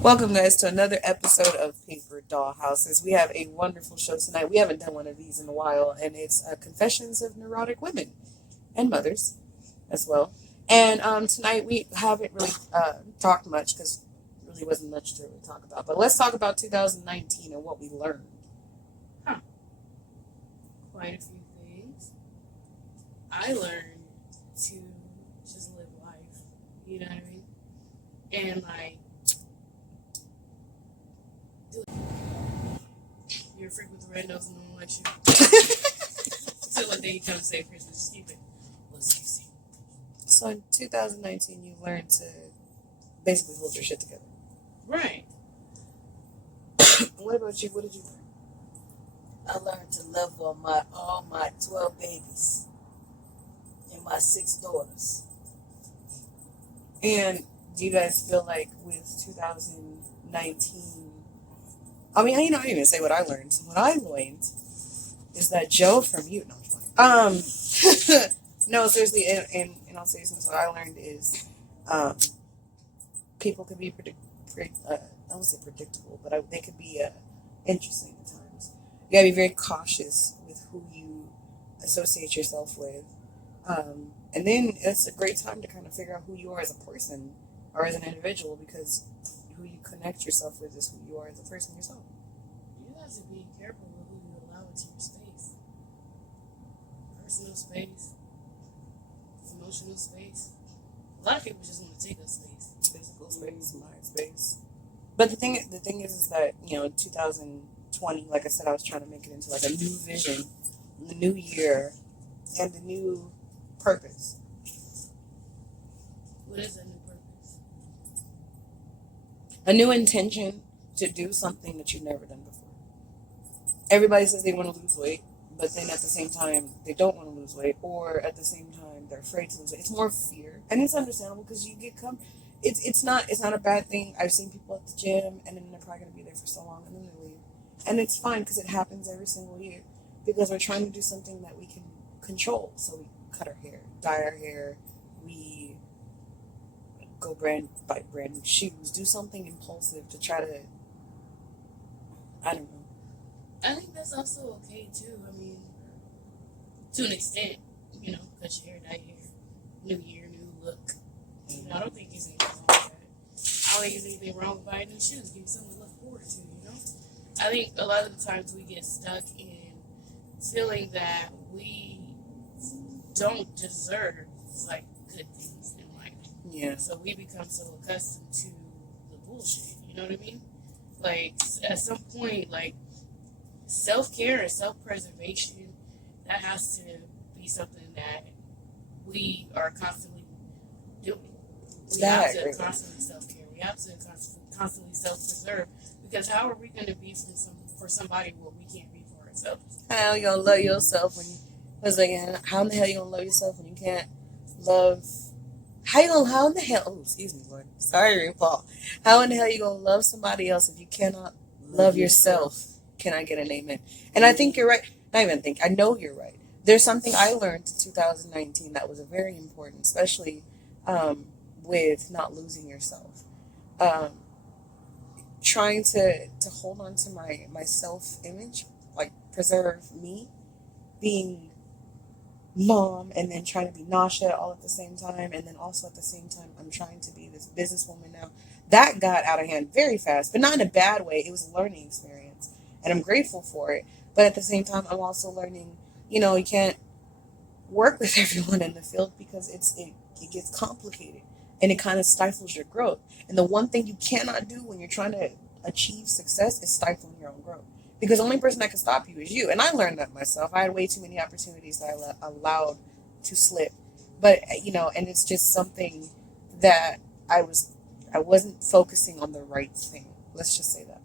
Welcome, guys, to another episode of Paper Doll Houses. We have a wonderful show tonight. We haven't done one of these in a while, and it's Confessions of Neurotic Women and Mothers as well. And tonight we haven't really talked much because there really wasn't much to really talk about. But let's talk about 2019 and what we learned. Quite a few things. I learned to just live life. You know what I mean? And like, you're a freak with the red nose and no one likes you. So one day you come and say Christmas, just keep it. Let's see. So in 2019, you learned to basically hold your shit together. Right. What about you? What did you learn? I learned to love on all my 12 babies and my 6 daughters. And do you guys feel like with 2019, I mean, you know, I didn't even say what I learned. What I learned is that Joe from you, no, I'm fine. No, seriously, in all seriousness, what I learned is people can be I won't say predictable, but they could be interesting at times. You gotta be very cautious with who you associate yourself with. And then it's a great time to kind of figure out who you are as a person or as an individual, because who you connect yourself with is who you are as a person yourself. You have to be careful with who you allow into your space. Personal space, emotional space. A lot of people just want to take up space. Physical space, mind space. But the thing is that, you know, 2020, like I said, I was trying to make it into like a new vision, the new year, and the new purpose. What is that new purpose? A new intention to do something that you've never done before. Everybody says they want to lose weight, but then at the same time they don't want to lose weight, or at the same time they're afraid to lose weight. It's more fear, and it's understandable because you get It's not a bad thing. I've seen people at the gym, and then they're probably gonna be there for so long, and then they leave, and it's fine because it happens every single year because we're trying to do something that we can control. So we cut our hair, dye our hair, we go buy brand new shoes, do something impulsive to try to, I don't know. I think that's also okay too. I mean, to an extent, you know, cut your hair, dye your hair, new year, new look. You know, I don't think there's anything wrong with that. I don't think there's anything wrong with buying new shoes. Give you something to look forward to, you know? I think a lot of the times we get stuck in feeling that we don't deserve, like, good things in life. Yeah. So we become so accustomed to the bullshit, you know what I mean? Like, at some point, like, self-care and self-preservation, that has to be something that we are constantly doing. We have to constantly self-care. We have to constantly self-preserve, because how are we going to be for somebody what we can't be for ourselves? How you gonna love yourself when you? How in the hell you gonna love yourself when you can't love? How in the hell? Oh, excuse me, Lord. Sorry, Paul. How in the hell you gonna love somebody else if you cannot love yourself? Can I get an amen? And I think you're right. Not even think. I know you're right. There's something I learned in 2019 that was very important, especially with not losing yourself. Trying to hold on to my self-image, like preserve me, being mom, and then trying to be Nasha all at the same time, and then also at the same time I'm trying to be this businesswoman now. That got out of hand very fast, but not in a bad way. It was a learning experience, and I'm grateful for it. But at the same time, I'm also learning, you know, you can't work with everyone in the field because it gets complicated, and it kind of stifles your growth. And the one thing you cannot do when you're trying to achieve success is stifling your own growth, because the only person that can stop you is you. And I learned that myself. I had way too many opportunities that I allowed to slip. But, you know, and it's just something that I wasn't focusing on the right thing. Let's just say that.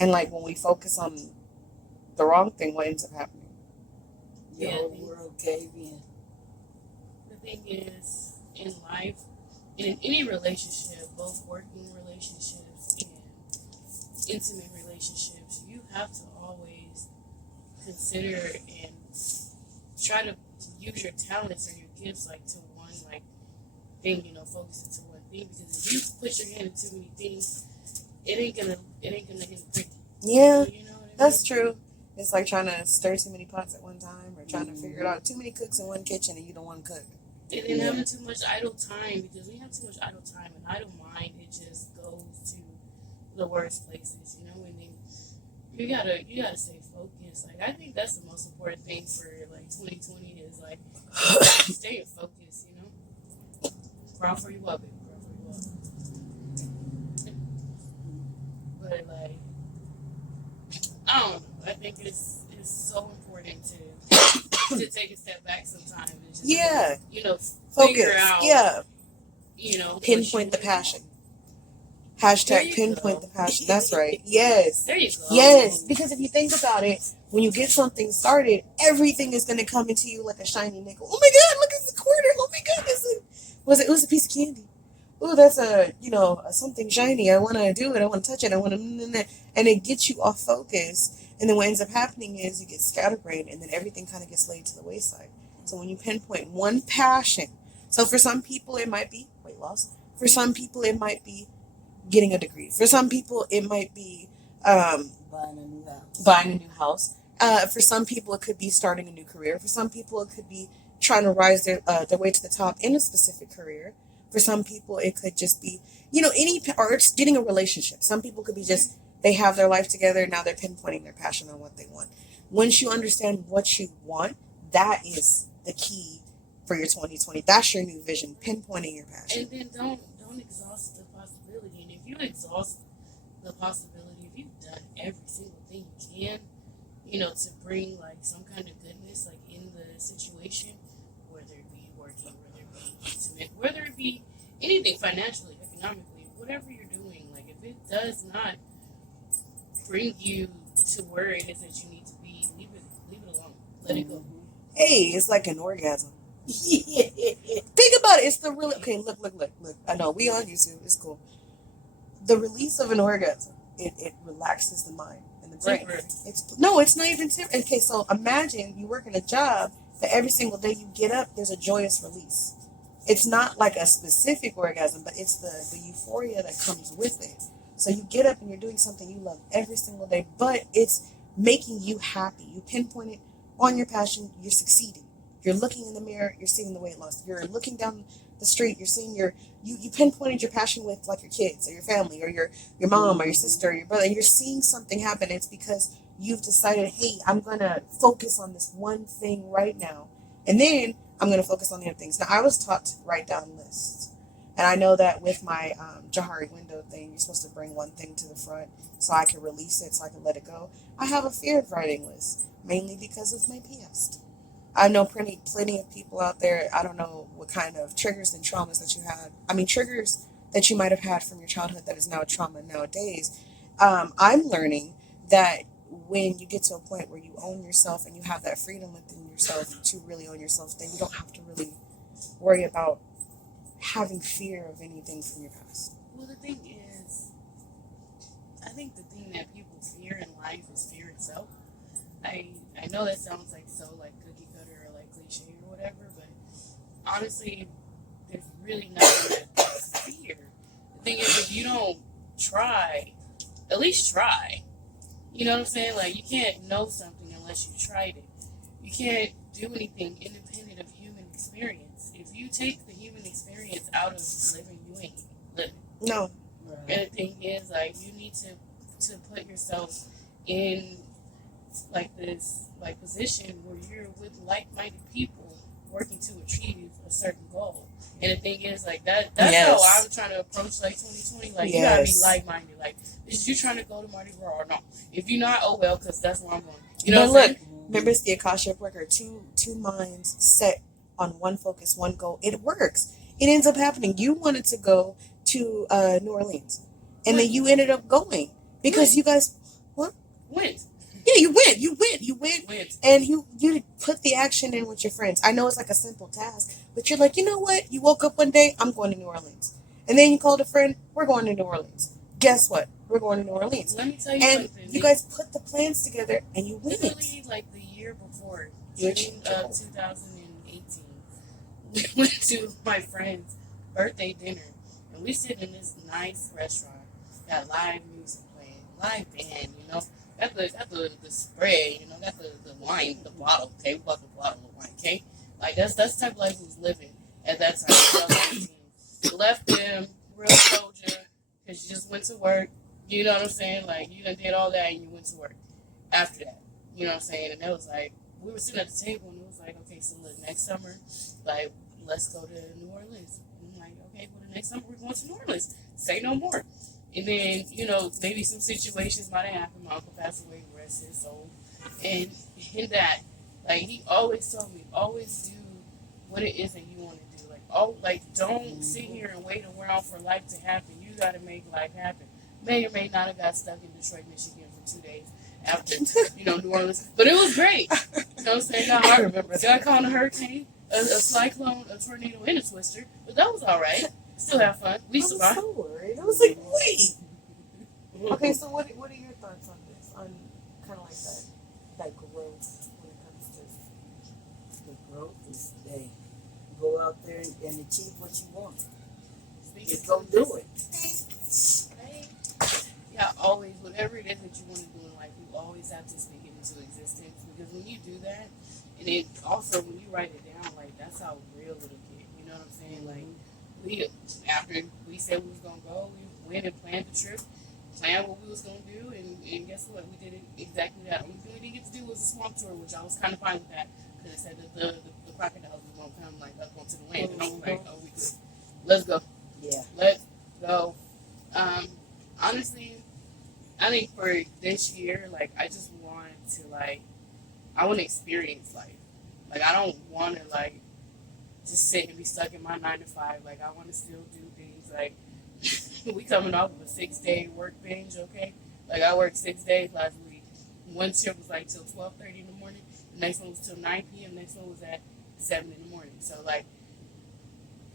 And like when we focus on the wrong thing, what ends up happening? The whole world cave in. The thing is, in life, in any relationship, both working relationships and intimate relationships, you have to always consider and try to use your talents or your gifts like to one like thing, you know, focus into one thing, because if you put your hand in too many things, it ain't gonna get pretty. Yeah, You know what I mean? that's true. It's like trying to stir too many pots at one time, or trying to figure it out. Too many cooks in one kitchen, and you don't want to cook. And then having too much idle time, because we have too much idle time, and idle mind, it just goes to the worst places, you know. And then you gotta stay focused. Like, I think that's the most important thing for like 2020 is like staying focused, you know. Crawl for you up, baby. Crawl for you up. But like, I don't know. I think it's so important to take a step back sometimes and just you know, figure out, you know, pinpoint the passion. Hashtag pinpoint the passion. That's right. Yes. There you go. Yes. Because if you think about it, when you get something started, everything is going to come into you like a shiny nickel. Oh my God, look at the quarter. Oh my God, it was a piece of candy. Oh, that's something shiny. I want to do it. I want to touch it. I want to, and it gets you off focus. And then what ends up happening is you get scatterbrained, and then everything kind of gets laid to the wayside. So when you pinpoint one passion, so for some people it might be weight loss. For some people it might be getting a degree. For some people it might be buying a new house. For some people it could be starting a new career. For some people it could be trying to rise their way to the top in a specific career. For some people it could just be, or it's getting a relationship. Some people could be just, they have their life together, now they're pinpointing their passion on what they want. Once you understand what you want, that is the key for your 2020. That's your new vision, pinpointing your passion. And then don't exhaust the possibility. And if you exhaust the possibility, if you've done every single thing you can, to bring like some kind of goodness like in the situation, whether it be working, whether it be intimate, whether it be anything financially, economically, whatever you're doing, like if it does not bring you to where it is that you need to be, leave it alone. Let it go. Hey, it's like an orgasm. Think about it. It's the real. Okay, look. I know we on YouTube. It's cool. The release of an orgasm, it relaxes the mind and the brain. It's not even temporary. Okay, so imagine you work in a job that every single day you get up, there's a joyous release. It's not like a specific orgasm, but it's the euphoria that comes with it. So you get up and you're doing something you love every single day, but it's making you happy. You pinpoint it on your passion, you're succeeding. You're looking in the mirror, you're seeing the weight loss. You're looking down the street, you're seeing you pinpointed your passion with like your kids or your family or your mom or your sister or your brother, and you're seeing something happen. It's because you've decided, hey, I'm going to focus on this one thing right now. And then I'm going to focus on the other things. Now, I was taught to write down lists. And I know that with my Jahari window thing, you're supposed to bring one thing to the front so I can release it, so I can let it go. I have a fear of writing lists, mainly because of my past. I know plenty of people out there, I don't know what kind of triggers and traumas that you had. I mean, triggers that you might have had from your childhood that is now a trauma nowadays. I'm learning that when you get to a point where you own yourself and you have that freedom within yourself to really own yourself, then you don't have to really worry about having fear of anything from your past. Well, the thing is, I think the thing that people fear in life is fear itself. I know that sounds like so like cookie cutter or like cliche or whatever, but honestly, there's really nothing to fear. The thing is, if you don't try, at least try. You know what I'm saying? Like, you can't know something unless you tried it. You can't do anything independent of human experience. If you take the human experience out of living, you ain't living. No. And the thing is, like, you need to put yourself in like this like position where you're with like-minded people working to achieve a certain goal. And the thing is, like, that's how I'm trying to approach like 2020. Like, you gotta be like-minded. Like, is you trying to go to Mardi Gras or no? If you're not, oh well, because that's where I'm going. You know what I'm saying? Remember the Akashic Record, two minds set on one focus, one goal. It works. It ends up happening. You wanted to go to New Orleans, and then you ended up going because you guys went. Yeah, you went, and you put the action in with your friends. I know it's like a simple task, but you're like, you know what? You woke up one day, I'm going to New Orleans, and then you called a friend, we're going to New Orleans. Guess what? We're going to New Orleans. Let me tell you and something. You guys put the plans together, and you went. Literally, like the year before June of 2018. We went to my friend's birthday dinner, and we sit in this nice restaurant. Got live music playing, live band, you know. Got the spread, you know. Got the wine, the bottle, okay. We bought the bottle of wine, okay. Like that's the type of life we was living at that time. 2018. Left them real soldier because you just went to work. You know what I'm saying? Like you done did all that and you went to work after that. You know what I'm saying? And it was like we were sitting at the table and it was like, okay, so look, next summer, like let's go to New Orleans. And I'm like, okay, well the next summer we're going to New Orleans. Say no more. And then, you know, maybe some situations might have happened. My uncle passed away, rest his soul. And in that, like he always told me, always do what it is that you want to do. Like, don't sit here and wait around for life to happen. You got to make life happen. May or may not have got stuck in Detroit, Michigan for 2 days after, you know, New Orleans. But it was great. You know what I'm saying? I remember got caught in a hurricane, a cyclone, a tornado, and a twister. But that was all right. Still have fun. We survived. I was so worried. I was like, wait. Okay, so what are your thoughts on this? On kind of like that growth when it comes to The growth is, hey, go out there and achieve what you want. Just go do it. Yeah, always, whatever it is that you want to do in life, you always have to speak it into existence. Because when you do that, and it also, when you write it down, like, that's how real it'll get. You know what I'm saying? Like, after we said we was going to go, we went and planned the trip, planned what we was going to do, and guess what? We did it exactly that. The only thing we didn't get to do was a swamp tour, which I was kind of fine with that, because it said that the crocodiles was going to come, like, up onto the land. And I was like, oh, we good. Let's go. Yeah. Let's go. Honestly, I think for this year, like, I just want to, like, I want to experience life. Like, I don't want to, like, just sit and be stuck in my 9 to 5. Like, I want to still do things. Like, we coming off of a 6-day work binge, okay? Like, I worked 6 days last week. One shift was, like, till 12:30 in the morning. The next one was till 9 p.m. The next one was at 7 in the morning. So, like,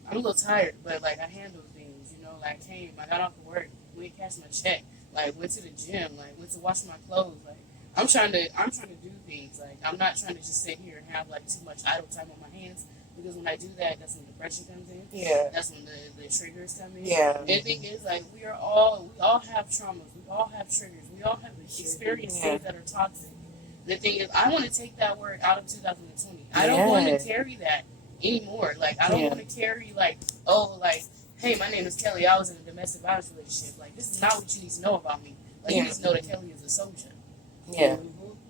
I'm a little tired, but, like, I handled things, you know? Like, I came, I got off of work, went cash my check, like, went to the gym, like, went to wash my clothes. Like, I'm trying to do things. Like, I'm not trying to just sit here and have, like, too much idle time on my hands. Because when I do that, that's when depression comes in. Yeah. That's when the triggers come in. Yeah. And the thing is, like, we all have traumas. We all have triggers. We all have experienced things that are toxic. The thing is, I want to take that word out of 2020. I don't want to carry that anymore. Like, I don't want to carry, like, oh, like, hey, my name is Kelly. I was in a domestic violence relationship. Like, this is not what you need to know about me. Like, you need to know that Kelly is a soldier. Yeah.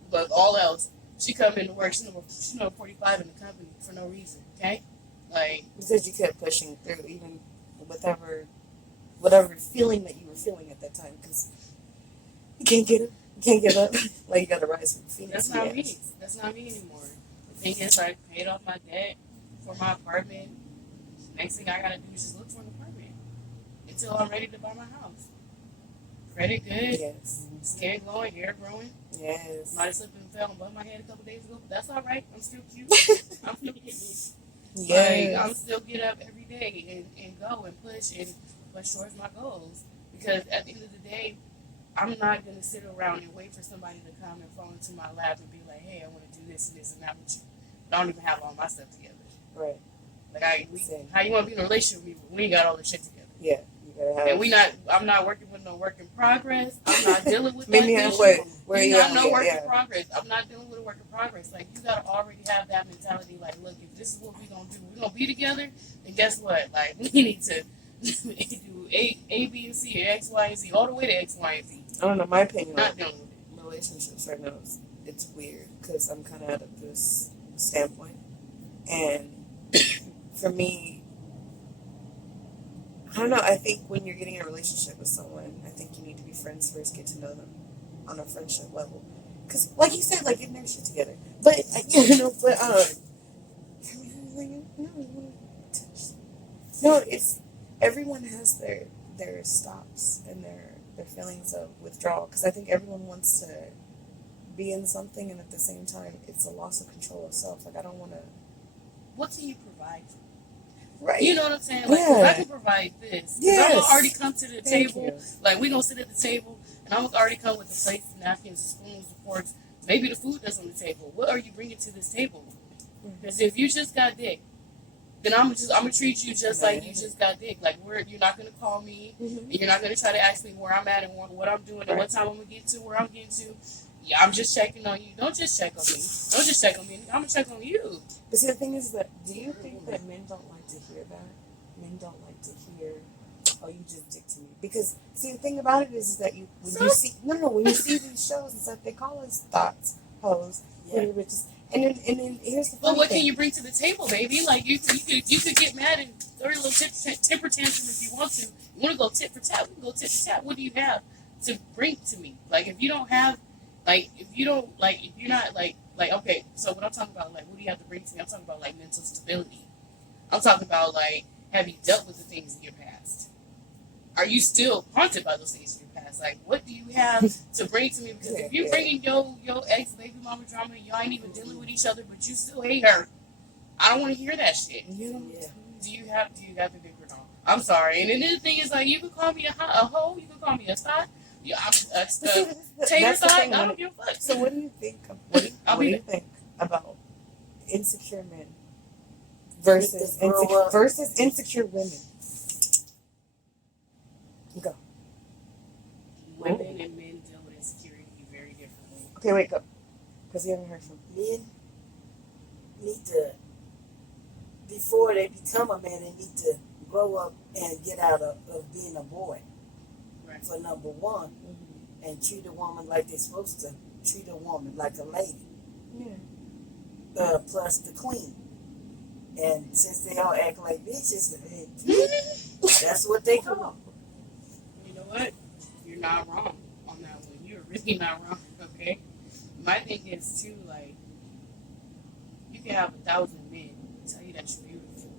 But all else, she come into work, she's number 45 in the company for no reason, okay? Like, because you kept pushing through, even whatever feeling that you were feeling at that time, because you can't get up, you can't give up. Like, you gotta rise from the phoenix. That's not me. That's not me anymore. The thing is, I paid off my debt for my apartment. Next thing I gotta do is just look for an apartment until I'm ready to buy my house. Credit good. Yes. Skin glowing, hair growing. Yes. Might have slipped and fell and bumped my head a couple days ago, but that's all right. I'm still cute. I'm still cute. Yes. Like, I'm still get up every day and go and push towards my goals. Because at the end of the day, I'm not going to sit around and wait for somebody to come and fall into my lap and be like, hey, I want to do this and this and that with you. But I don't even have all my stuff together. Right. Like, how you want to be in a relationship with me when we ain't got all this shit together? Yeah. I'm not working with no work in progress. I'm not dealing with Maybe that halfway. Where you got no work in progress. I'm not dealing with a work in progress. Like, you gotta already have that mentality. Like, look, if this is what we're gonna do, we're gonna be together. Then guess what? Like, we need to do A, B, and C, X, Y, and Z, all the way to X, Y, and Z. I don't know. My opinion Not on dealing with it. relationships right now it's weird because I'm kind of out of this standpoint, and for me, I don't know. I think when you're getting in a relationship with someone, I think you need to be friends first, get to know them on a friendship level. Because, like you said, like, getting their shit together. But, it's, everyone has their stops and their feelings of withdrawal. Because I think everyone wants to be in something, and at the same time, it's a loss of control of self. Like, I don't want to. What can you provide? Right. You know what I'm saying? Like, I can provide this. Yes. I'm going to already come to the Thank table. you. Like, we're going to sit at the table, and I'm going to already come with the plates, the napkins, the spoons, the forks, Maybe the food that's on the table. What are you bringing to this table? Mm. Because if you just got dick, then I'm gonna treat you just like you just got dick. Like you're not gonna call me, Mm-hmm. and you're not gonna try to ask me where I'm at and what I'm doing and what time I'm gonna get to where I'm getting to. Yeah, I'm just checking on you. Don't just check on me. Don't just check on me. I'm gonna check on you. But see, the thing is that, do you think that men don't like to hear that? Men don't like to hear, oh, you just dick to me. Because, see, the thing about it is that when you see these shows and stuff, they call us thoughts, hoes, bitches. And then here's the funny Well, what thing. can you bring to the table, baby? Like you could get mad and throw a little temper tantrum if you want to. You want to go tit for tat? We can go tit for tat. What do you have to bring to me? Like if you don't have, like if you're not like okay. So what I'm talking about, like what do you have to bring to me? I'm talking about like mental stability. I'm talking about like have you dealt with the things in your past? Are you still haunted by those things in your past? Like, what do you have to bring to me? Because if you're bringing your ex baby mama drama, y'all ain't even dealing with each other, but you still hate her. I don't want to hear that shit. Do you have the dick or not? I'm sorry. And then the thing is, like, you can call me a hoe, you can call me a thought, tater thought. I don't give a fuck. So, what do you think? What do you think about insecure men versus insecure women? Go. Women and men deal with insecurity very differently. Okay, wait, go. Because we haven't heard from Men need to, before they become a man, they need to grow up and get out of being a boy. Right. For number one, and treat a woman like they're supposed to treat a woman, like a lady. Yeah. Plus the queen. And since they all act like bitches, that's what they call. You know what? You're not wrong on that one. You're really not wrong, okay? My thing is, too, like, you can have 1,000 men tell you that you're beautiful,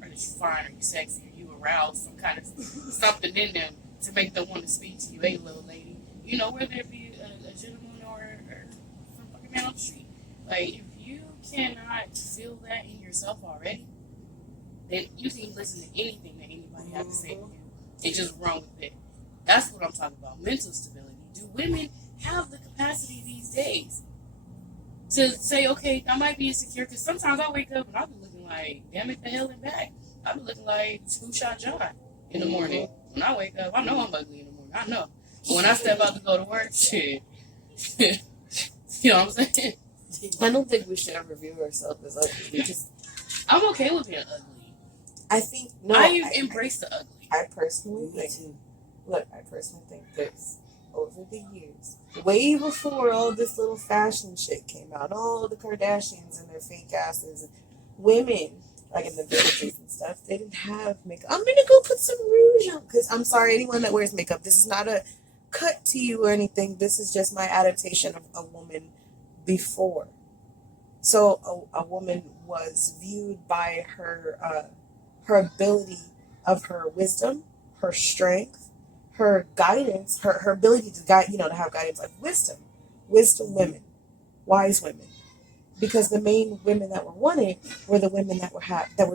or that you're fine, or you're sexy, or you arouse some kind of something in them to make them want to speak to you, hey, little lady. You know, whether it be a gentleman or some fucking man on the street. Like, if you cannot feel that in yourself already, then you can listen to anything that anybody has to say to you and just run with it. That's what I'm talking about. Mental stability. Do women have the capacity these days to say, okay, I might be insecure? Because sometimes I wake up and I'll be looking like, damn it, the hell and back. I'll be looking like Who Shot John in the morning. When I wake up, I know I'm ugly in the morning. I know. But when I step out to go to work, shit. You know what I'm saying? I don't think we should ever view ourselves as ugly. I'm okay with being ugly. I think I embrace the ugly. I personally think this over the years, way before all this little fashion shit came out, all the Kardashians and their fake asses, and women like in the villages and stuff, they didn't have makeup. I'm gonna go put some rouge on because I'm sorry, anyone that wears makeup, this is not a cut to you or anything. This is just my adaptation of a woman before. So a woman was viewed by her ability of her wisdom, her strength, her guidance, her ability to guide, to have guidance, like wisdom women, wise women. Because the main women that were wanted were the women that were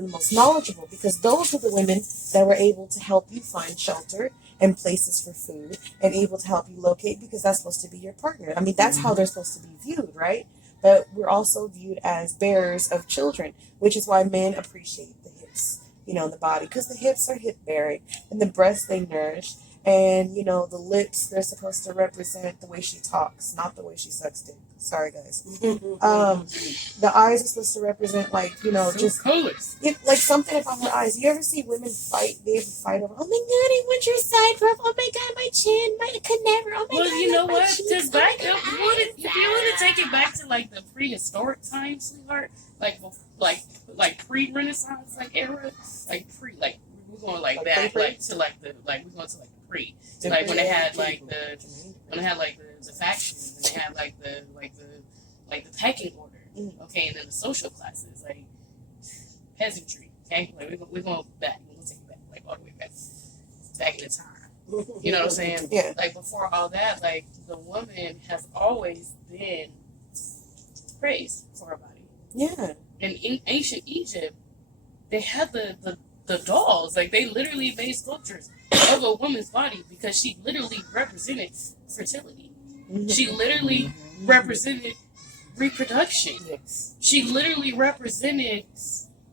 the most knowledgeable, because those were the women that were able to help you find shelter and places for food and able to help you locate, because that's supposed to be your partner. I mean, that's how they're supposed to be viewed, right? But we're also viewed as bearers of children, which is why men appreciate the hips, in the body, because the hips are hip bearing and the breasts they nourish, and the lips, they're supposed to represent the way she talks, not the way she sucks dick. Sorry, guys. The eyes are supposed to represent, just colors. Like something about her eyes. You ever see women fight? They ever fight over, oh my god, I want your side rub. Oh my god, my chin, I could never. Oh my god. Well, you know what? Cheeks, Back up. If you want to take it back to like the prehistoric times, sweetheart, like pre-Renaissance era, we're going like that, we're going to like the pre, like when they had like the factions, and they had like the pecking order, okay, and then the social classes, like peasantry, okay, like we're going back, we're going to take it back, like all the way back in the time, you know what I'm saying? Yeah. Like before all that, like the woman has always been praised for her body. Yeah. And in ancient Egypt, they had the dolls, like they literally made sculptures of a woman's body because she literally represented fertility. Mm-hmm. She literally represented reproduction. Yes. She literally represented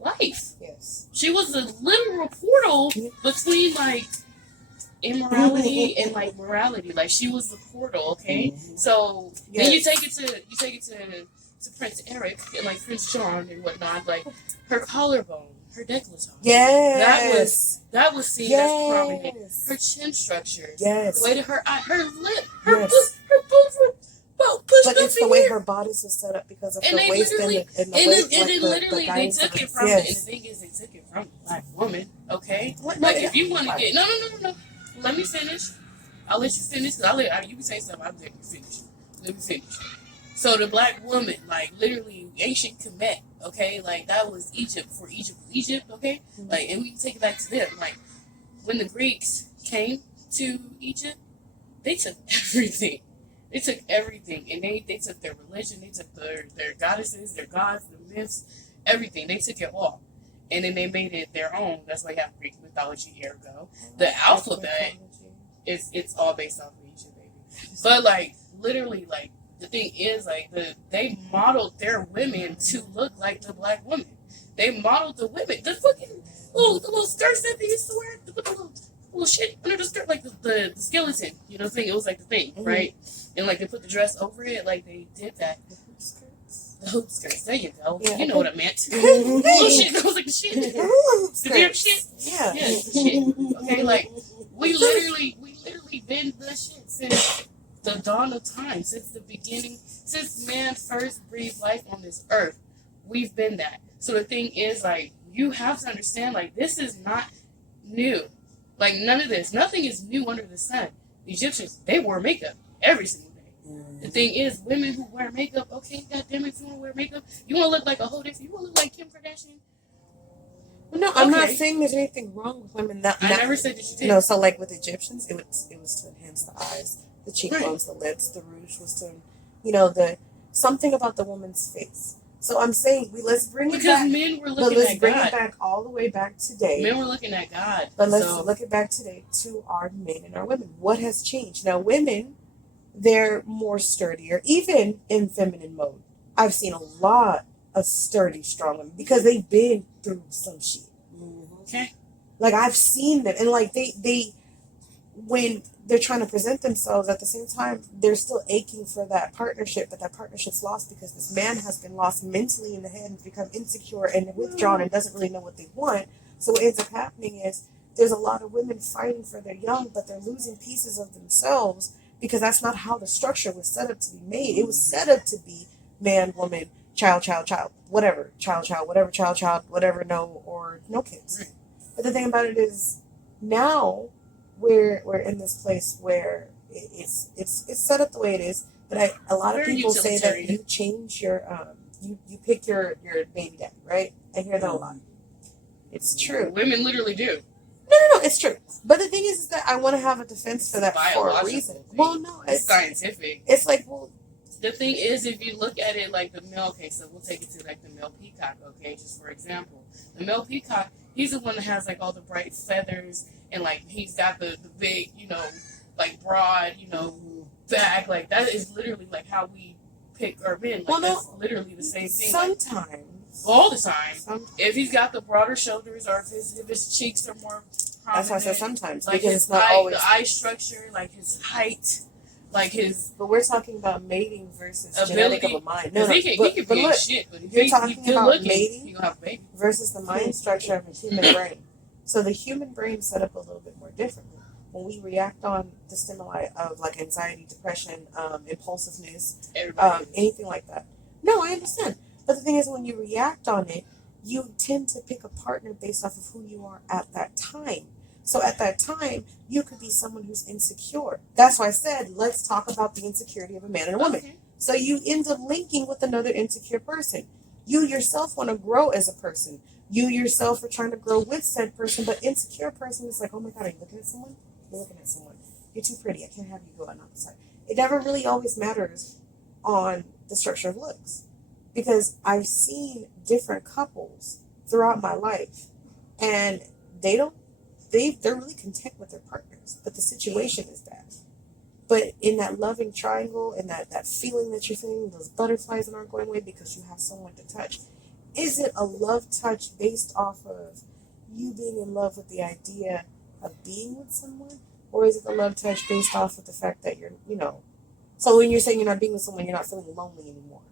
life. Yes. She was a literal portal between like immorality and like morality. Like she was the portal, okay? So then you take it to Prince Eric and like Prince John and whatnot, like her collarbone, her décolleté. Yes. That was seen as prominent. Her chin structure. Yes. The way that her eye, her lip, Yes. her boobs were pushed but up it's the way her bodice was set up because of and her they waist literally, and the waist. And like then literally the they took it from yes. and the thing is they took it from a black woman, okay? What? Like if you want to get no. Let me finish. I'll let you finish. You can say something. I'll let you finish. Let me finish. So the black woman, like literally ancient Kemet, okay? Like that was Egypt, okay? Mm-hmm. Like, and we can take it back to them. Like when the Greeks came to Egypt, they took everything. They took everything, and they took their religion, they took their goddesses, their gods, their myths, everything. They took it all, and then they made it their own. That's why you have Greek mythology. Ergo, the alphabet it's all based off of Egypt, baby. But like literally, like the thing is, like they modeled their women to look like the black women. They modeled the women, the fucking little skirts that they used to wear, the little shit under the skirt, like the skeleton. You know what I'm saying? It was like the thing, right? And like they put the dress over it, like they did that. The hoop skirts. There you go. Yeah. You know what I meant. Little shit. That was like the shit. The beard shit. Yeah. Yeah, the shit. Okay, like we literally been the shit since the dawn of time, since the beginning, since man first breathed life on this earth. We've been that. So the thing is, like, you have to understand, like, this is not new. Like, none of this. Nothing is new under the sun. The Egyptians, they wore makeup every single day. The thing is, women who wear makeup, okay, goddamn it, if you want to wear makeup, you want to look like a whole different, you want to look like Kim Kardashian. Well, no, I'm not saying there's anything wrong with women. I never said that you did. No, so like with Egyptians, it was to enhance the eyes, the cheekbones, the lips, the rouge was to, the something about the woman's face. So I'm saying let's bring it back. Because men were looking at God. Let's bring it back all the way back today. Men were looking at God. But let's look it back today to our men and our women. What has changed? Now, women, they're more sturdier, even in feminine mode. I've seen a lot of sturdy, strong women because they've been through some shit. Okay. Like I've seen them, and like they when they're trying to present themselves at the same time, they're still aching for that partnership, but that partnership's lost because this man has been lost mentally in the head and become insecure and withdrawn and doesn't really know what they want. So what ends up happening is there's a lot of women fighting for their young, but they're losing pieces of themselves because that's not how the structure was set up to be made. It was set up to be man, woman, child, whatever, child, whatever, no or no kids. But the thing about it is now we're in this place where it's set up the way it is. But a lot of people say that you change your you pick your baby daddy, right? I hear that a lot. It's true. Women literally do. No, it's true. But the thing is that I want to have a defense for that for a reason. Thing. Well, no, it's scientific. It's like, well, the thing is, if you look at it like the male, okay, so we'll take it to like the male peacock, okay, just for example. The male peacock, he's the one that has like all the bright feathers and like he's got the big, like broad, back. Like that is literally like how we pick our men. Like that's literally the same thing. Sometimes. All the time. If he's got the broader shoulders or if his cheeks are more prominent. That's why I said sometimes. Like because his it's not always. The eye structure, like his height. Like his, but we're talking about mating versus genetic of a mind. No, he can be look, shit, but if you're talking about mating he gonna have a baby. Versus the mind structure of a human brain. So the human brain is set up a little bit more differently. When we react on the stimuli of like anxiety, depression, impulsiveness, anything like that. No, I understand. But the thing is, when you react on it, you tend to pick a partner based off of who you are at that time. So at that time, you could be someone who's insecure. That's why I said, let's talk about the insecurity of a man and a woman. Okay. So you end up linking with another insecure person. You yourself want to grow as a person. You yourself are trying to grow with said person, but insecure person is like, oh my God, are you looking at someone? You're looking at someone. You're too pretty. I can't have you go on the side. It never really always matters on the structure of looks. Because I've seen different couples throughout my life, and they're really content with their partners, but the situation is bad. But in that loving triangle and that feeling that you're feeling, those butterflies that aren't going away because you have someone to touch, is it a love touch based off of you being in love with the idea of being with someone? Or is it the love touch based off of the fact that you're, so when you're saying you're not being with someone, you're not feeling lonely anymore.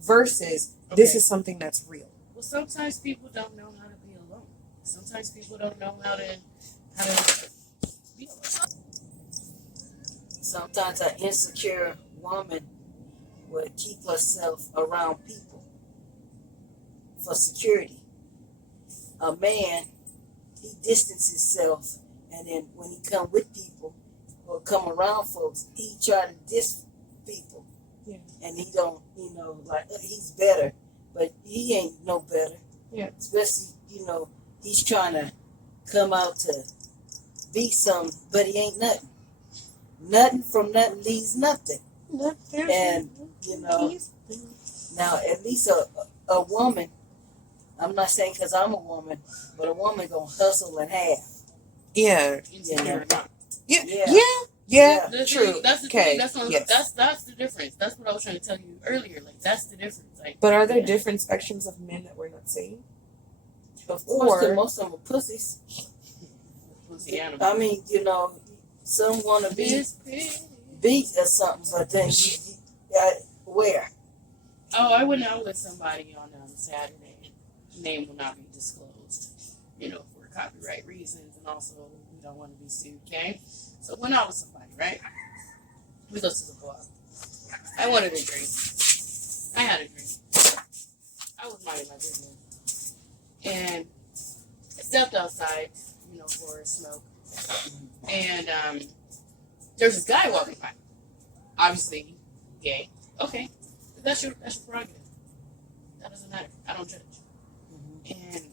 Versus, this is something that's real. Well, sometimes people don't know how to be alone. Sometimes people don't know how to be alone. Sometimes an insecure woman will keep herself around people for security. A man, he distances himself, and then when he come with people or come around folks, he try to diss people. Yeah. And he don't, like he's better, but he ain't no better. Yeah. Especially, he's trying to come out to be something, but he ain't nothing. Nothing from nothing leaves nothing. And, now at least a woman, I'm not saying because I'm a woman, but a woman gonna hustle and have. Yeah. Insecure. Yeah. True. That's the thing. Yes. That's the difference. That's what I was trying to tell you earlier. Like, that's the difference. Like, But are there different spectrums of men that we're not seeing? Of course, 'cause most of them are pussies. pussy animal. I mean, some want to be beat or something, but then where? Oh, I went out with somebody on Saturday. Name will not be disclosed, for copyright reasons, and also we don't want to be sued, okay? So went out with somebody, right? We go to the bar. I wanted a drink. I had a drink. I was minding my business. And I stepped outside, for a smoke. And there's this guy walking by. Obviously gay. Okay. That's your prerogative. That doesn't matter. I don't judge. And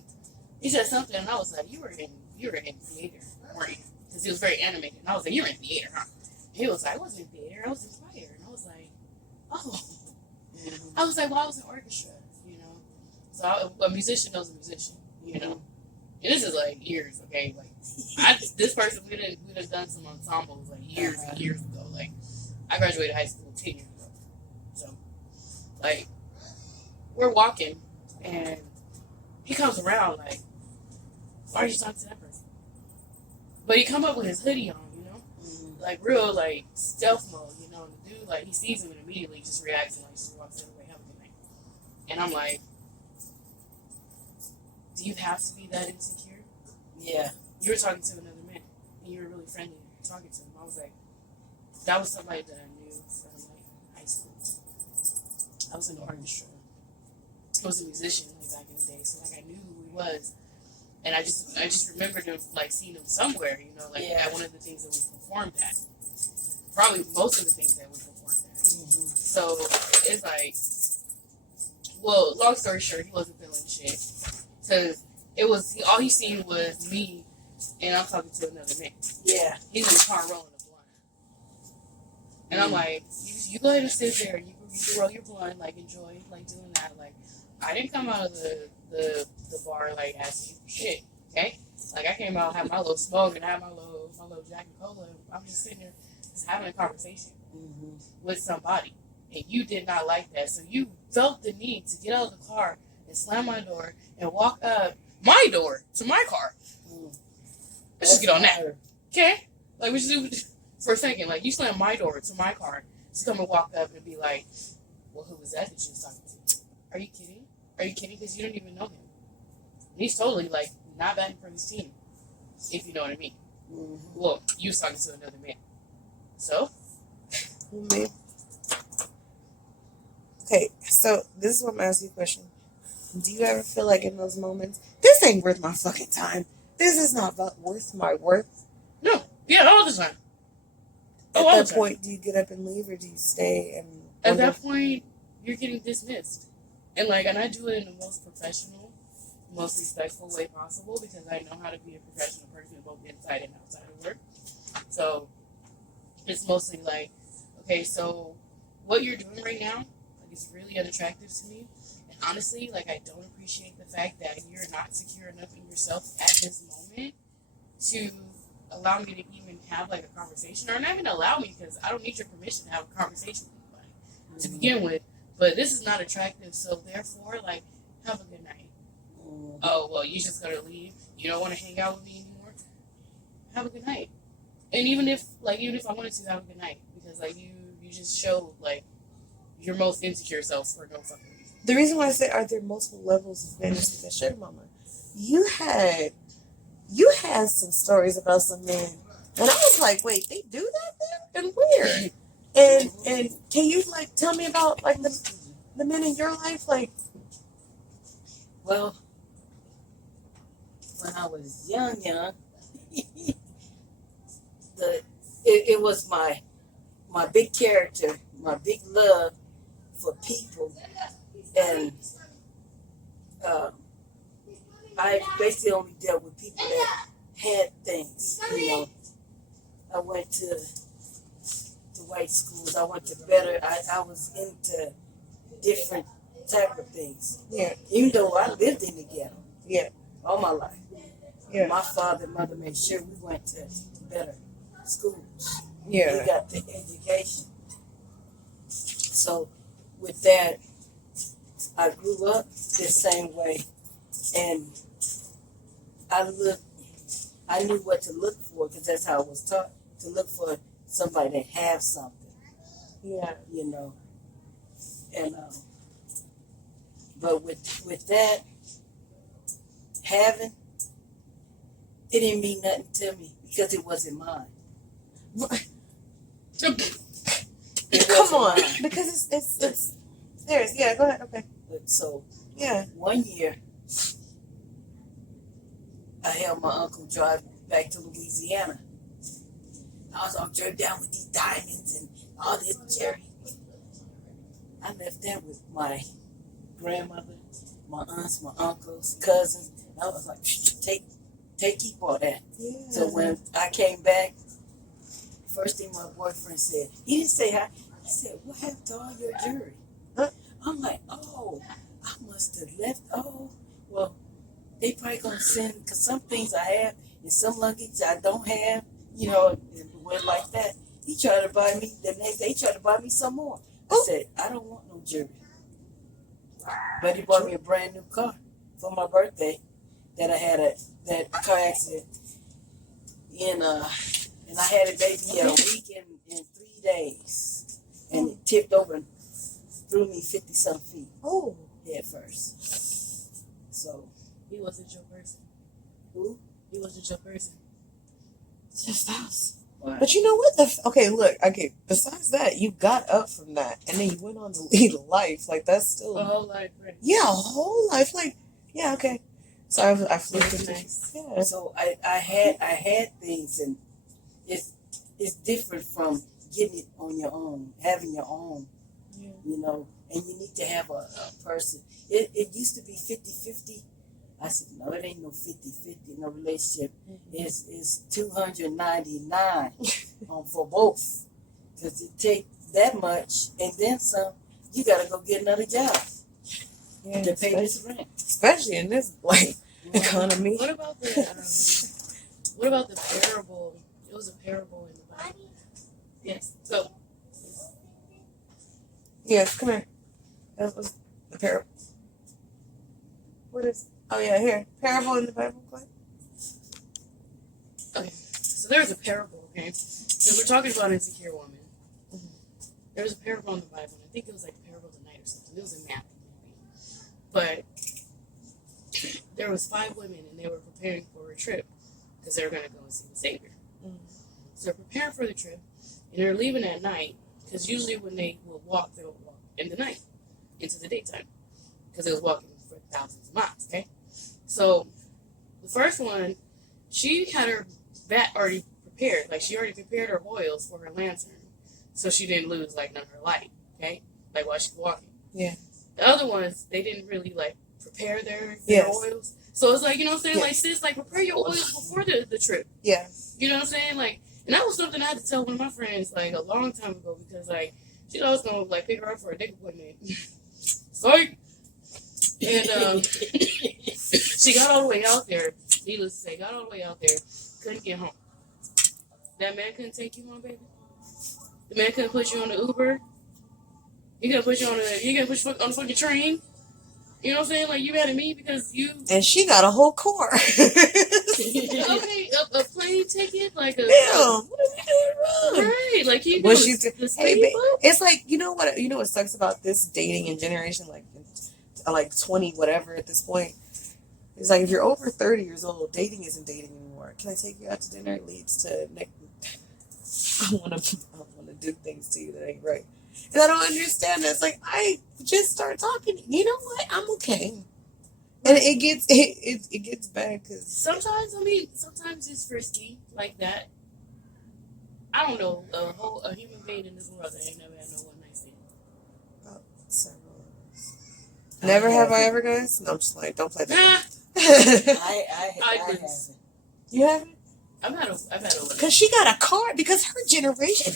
he said something, and I was like, you were in theater, weren't you? Because he was very animated. And I was like, you're in theater, huh? And he was like, I wasn't in theater, I was in choir. And I was like, oh. I was like, well, I was in orchestra, So a musician knows a musician, And this is like years, okay? Like, this person, we'd have done some ensembles like years and years ago. Like, I graduated high school 10 years ago. So, like, we're walking, and he comes around like, why are you talking to that person? But he come up with his hoodie on, like real like stealth mode, And the dude, like, he sees him and immediately just reacts and like just walks away, have a good night. And I'm like, do you have to be that insecure? Yeah. You were talking to another man, and you were really friendly talking to him. I was like, that was somebody that I knew from like high school. I was in the orchestra. I was a musician like back in the day, so like I knew who he was, and I just remembered him like seeing him somewhere, at one of the things that we performed at. Probably most of the things that we performed at. So it's like, well, long story short, he wasn't feeling shit, because all he seen was me, and I'm talking to another man. Yeah. He's in the car rolling a blunt, and I'm like, you go ahead and sit there, and you roll your blunt, like enjoy like doing that, like. I didn't come out of the bar like asking for shit, okay? Like, I came out, had my little smoke, and had my little Jack and Cola. I'm just sitting there, just having a conversation with somebody, and you did not like that, so you felt the need to get out of the car and slam my door and walk up my door to my car. Let's just get on that, okay? Like, we just do for a second. Like, you slam my door to my car to come and walk up and be like, well, who was that you was talking to? Are you kidding? Are you kidding? Because you don't even know him. And he's totally, like, not batting for his team, if you know what I mean. Well, you was talking to another man. So? Okay, so this is what I'm going to ask you a question. Do you ever feel like in those moments, this ain't worth my fucking time? This is not worth my worth? No. Yeah, all the time. At that point, do you get up and leave, or do you stay and... At that point, you're getting dismissed. And I do it in the most professional, most respectful way possible, because I know how to be a professional person both inside and outside of work. So it's mostly like, okay, so what you're doing right now, is really unattractive to me. And honestly, I don't appreciate the fact that you're not secure enough in yourself at this moment to allow me to even have like a conversation, or not even allow me, because I don't need your permission to have a conversation with anybody to begin with. But this is not attractive, so therefore, like, have a good night. Oh, well, you just gotta leave. You don't want to hang out with me anymore. Have a good night. And even if I wanted to, have a good night, because like you just showed like your most insecure self for no fucking reason. The reason why I say are there multiple levels of fantasy that sugar mama, you had some stories about some men, and I was like, wait, they do that there, and where? And can you like tell me about like the men in your life, like? Well, when I was young, it was my big character, my big love for people, and I basically only dealt with people that had things. You know, I went to white schools. I went to better. I was into different type of things. Yeah. Even though I lived in the ghetto. Yeah. All my life. Yeah. My father and mother made sure we went to better schools. Yeah. We got the education. So with that, I grew up the same way, and I knew what to look for, because that's how I was taught, to look for somebody that have something. Yeah. You know. And but with that having, it didn't mean nothing to me because it wasn't mine. Come on, because it's theirs. Yeah, go ahead. Okay. So yeah, one year I helped my uncle drive back to Louisiana. I was on trip down with these diamonds and all this jewelry. I left there with my grandmother, my aunts, my uncles, cousins. I was like, keep all that. Yeah. So when I came back, first thing my boyfriend said, he didn't say hi. He said, "What happened to all your jewelry?" I'm like, "Oh, I must have left. Oh, well, they probably gonna send, because some things I have and some luggage I don't have, you know, and went like that." He tried to buy me the next day. He tried to buy me some more. I said, "I don't want no jewelry." But he bought me a brand new car for my birthday. That I had that car accident and I had it maybe a week and 3 days, and it tipped over and threw me 50-some feet. Oh, head first. So he wasn't your person. Who? He wasn't your person. just us. Right. But you know what? Okay, look. Okay, besides that, you got up from that, and then you went on to lead a life. Like that's still A whole life, right? Yeah, a whole life. Like yeah, okay. So I flew That's through. nice. Yeah. So I had things, and it's different from getting it on your own, having your own. Yeah. You know, and you need to have a person. It used to be 50-50. I said, no, it ain't no 50-50, no relationship. Mm-hmm. It's 299 for both. Because it take that much, and then some, you got to go get another job Yeah, to pay this rent. especially in this like economy. What about the parable? It was a parable in the Bible. Yes. So Yes, come here. That was the parable. What is? Oh yeah, here. Parable in the Bible. What? okay. So there's a parable. Okay. So we're talking about an insecure woman. Mm-hmm. There was a parable in the Bible. And I think it was like the parable of the night or something. It was in Matthew, maybe. But there was 5 women, and they were preparing for a trip because they were going to go and see the Savior. Mm-hmm. So they're preparing for the trip, and they're leaving at night, because usually when they will walk, they will walk in the night into the daytime, because they was walking for thousands of miles. Okay, so the first one, she had her bat already prepared, like she already prepared her oils for her lantern, so she didn't lose like none of her light. Okay, like while she's walking. Yeah. The other ones, they didn't really like prepare their Yes. oils. So it's like, you know what I'm saying? Yes. Like, sis, like, prepare your oils before the trip. Yeah. You know what I'm saying? Like, and that was something I had to tell one of my friends, like, a long time ago, because, like, she thought I was going to, like, pick her up for a dick appointment. Sorry. And she got all the way out there, needless to say, got all the way out there, couldn't get home. that man couldn't take you home, baby? The man couldn't put you on the Uber? He couldn't put you on the fucking train? You know what I'm saying? Like, you mad at me because you... And she got a whole car. Okay, a plane ticket? Like a... Damn, what are we doing wrong? Right, like you Well, know, she's the hey, speed bump? it's like you know what sucks about this dating and generation, like 20 whatever at this point. It's like if you're over 30 years old, dating isn't dating anymore. Can I take you out to dinner? It leads to I want to do things to you that ain't right, and I don't understand that. It's like I just start talking. You know what? I'm okay, and it gets bad because sometimes it's risky like that. I don't know a human being in this world that ain't never had no one night stand. about several of us. Never have I ever, guys? No, I'm just like don't play that. I haven't. You haven't? I've had a Because she got a car. Because her generation.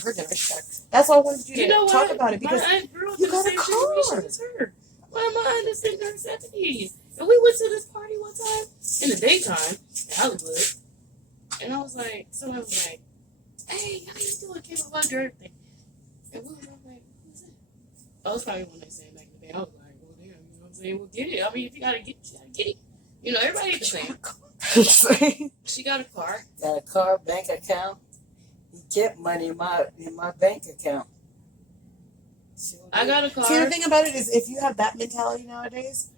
That's why I wanted you to talk about it. Because my aunt grew up you in got the a same car. generation as her. My aunt is in her 70s. And we went to this party one time in the daytime in Hollywood. And I was like, someone was like, hey, how you doing? Came up under everything. And we were like, who's that? I was probably one that saying back in the day. I was like, well, damn, you know what I'm saying? Well, get it. I mean, if you gotta get it, you gotta get it. You know, everybody ain't the same. She got a car. Got a car, bank account. He kept money in my bank account. I got a car. See, the thing about it is, if you have that mentality nowadays,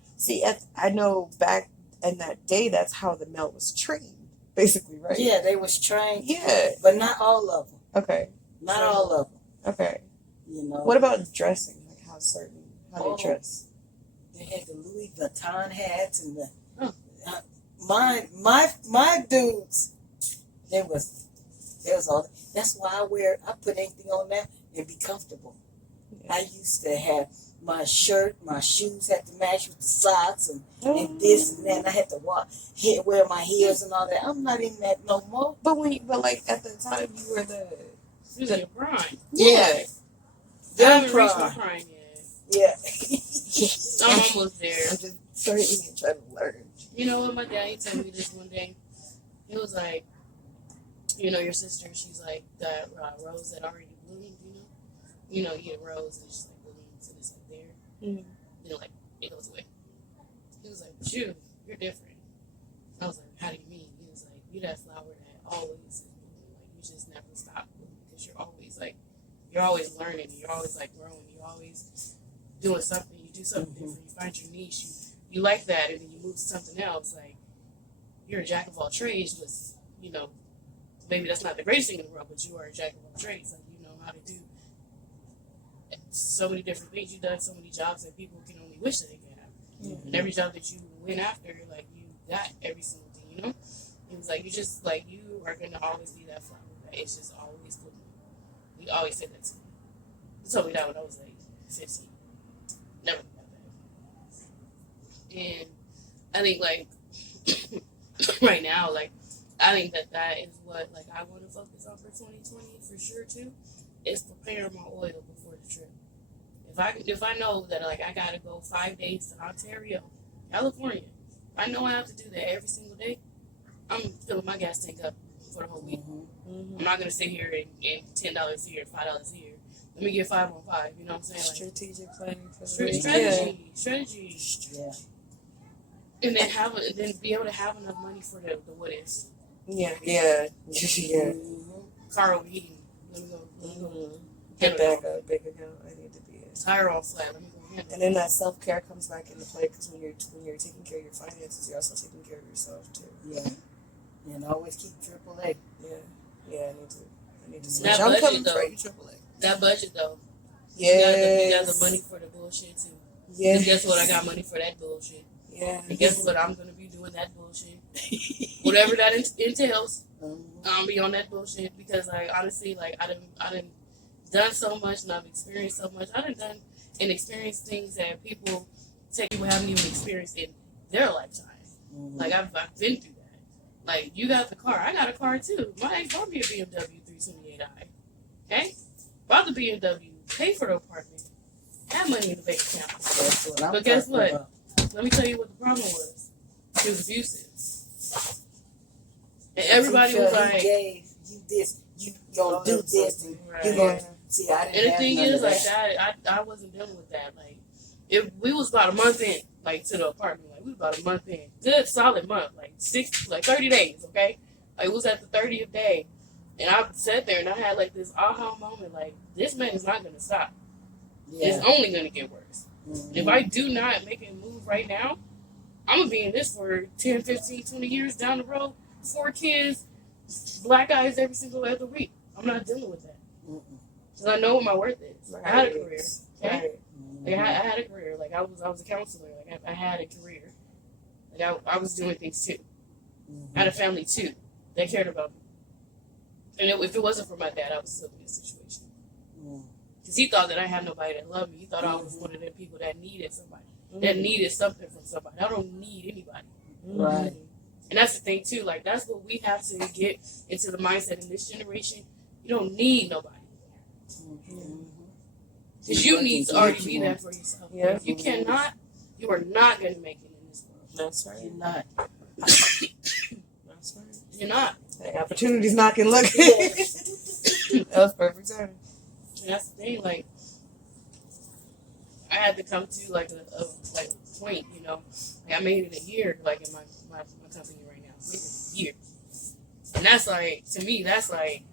I know back in that day, that's how the male was trained, basically, right? Yeah, they was trained. Yeah. But not all of them. Okay. Not all of them. Okay. You know. What about dressing? Like how they dress? They had the Louis Vuitton hats and the my dudes. They was all. That's why I put anything on that and be comfortable. Yeah. I used to have my shirt, my shoes had to match with the socks and this and that. And I had to wear my heels and all that. I'm not in that no more. But like at the time you were the prime. Yeah. I haven't reached my prime yet. Yeah. I'm almost there. I'm just starting and trying to learn. You know what, my daddy told me this one day. He was like, you know, your sister, she's like that rose that already bloomed, you know, you get a rose and it's just like blooms and it's like there. Mm-hmm. You know, like it goes away. He was like, but you're different. I was like, how do you mean? He was like, you're that flower that always is blooming. Like you just never stop blooming because you're always learning. You're always like growing. You're always doing something. You do something different. You find your niche. You like that, and then you move to something else. Like you're a jack of all trades, but you know, maybe that's not the greatest thing in the world, but you are a jack of all trades. Like you know how to do so many different things. You've done so many jobs that people can only wish that they could have. Mm-hmm. And every job that you went after, like you got every single thing. You know, it was like you just like you are gonna always be that flower. That it's just always blooming. He always said that to me. He told me that when I was like 15. Never. And I think, like, right now, like, I think that is what, like, I want to focus on for 2020 for sure, too, is preparing my oil before the trip. If I know that, like, I got to go 5 days to Ontario, California, if I know I have to do that every single day, I'm filling my gas tank up for the whole week. Mm-hmm. I'm not going to sit here and $10 here, $5 here. Let me get 5 on 5, you know what I'm saying? Like, strategic planning for the strategy. Yeah. And then be able to have enough money for the what is. Yeah. Car overheating. Let me go. Get back a big account. I need to be tire all flat. Let me go handle. And then that self-care comes back into play because when you're taking care of your finances, you're also taking care of yourself too. Yeah. And always keep AAA. Yeah. I need to switch. That I'm budget, coming though, for you, AAA. That budget though. Yeah. You got the money for the bullshit too. Yeah. And guess what? I got money for that bullshit. Yeah. And guess what? I'm gonna be doing that bullshit. Whatever that entails, I'm be on that bullshit because, like, honestly, like I done so much and I've experienced so much. I done and experienced things that people haven't even experienced in their lifetime. Mm-hmm. Like I've been through that. Like you got the car, I got a car too. My ex bought me a BMW 328i. Okay, bought the BMW, paid for the apartment, had money in the bank account. But guess what? About. Let me tell you what the problem was. He was abusive. And everybody was like, he gave you this. gonna do this and you gonna see. I didn't And the have thing none is, of like, that. I wasn't dealing with that. Like, if we was about a month in, like, to the apartment, like, we was about a month in, good solid month, like 30 days, okay? Like, it was at the 30th day, and I sat there and I had like this aha moment, like, this man is not gonna stop. It's only gonna get worse. Mm-hmm. If I do not make a move right now, I'm gonna be in this for 10, 15, 20 years down the road. 4 kids, black eyes every single other week. I'm not dealing with that. Because I know what my worth is. Right. I had a career. Okay? Right. Like, I had a career. Like, I was a counselor. Like, I had a career. Like, I was doing things too. I had a family too that cared about me. And if it wasn't for my dad, I would still be in this situation. Because he thought that I had nobody that loved me. He thought I was one of the people that needed somebody. That needed something from somebody. I don't need anybody. Right. And that's the thing too. Like, that's what we have to get into the mindset in this generation. You don't need nobody. Because you need to already be there for yourself. Yeah. If you cannot, you are not going to make it in this world. That's right. You're not. That's right. You're not. Hey, opportunities knocking. Look. That was perfect timing. And that's the thing. Like, I had to come to like a point. You know, like, I made it a year. Like, in my company right now, I made it a year. And that's like, to me, that's like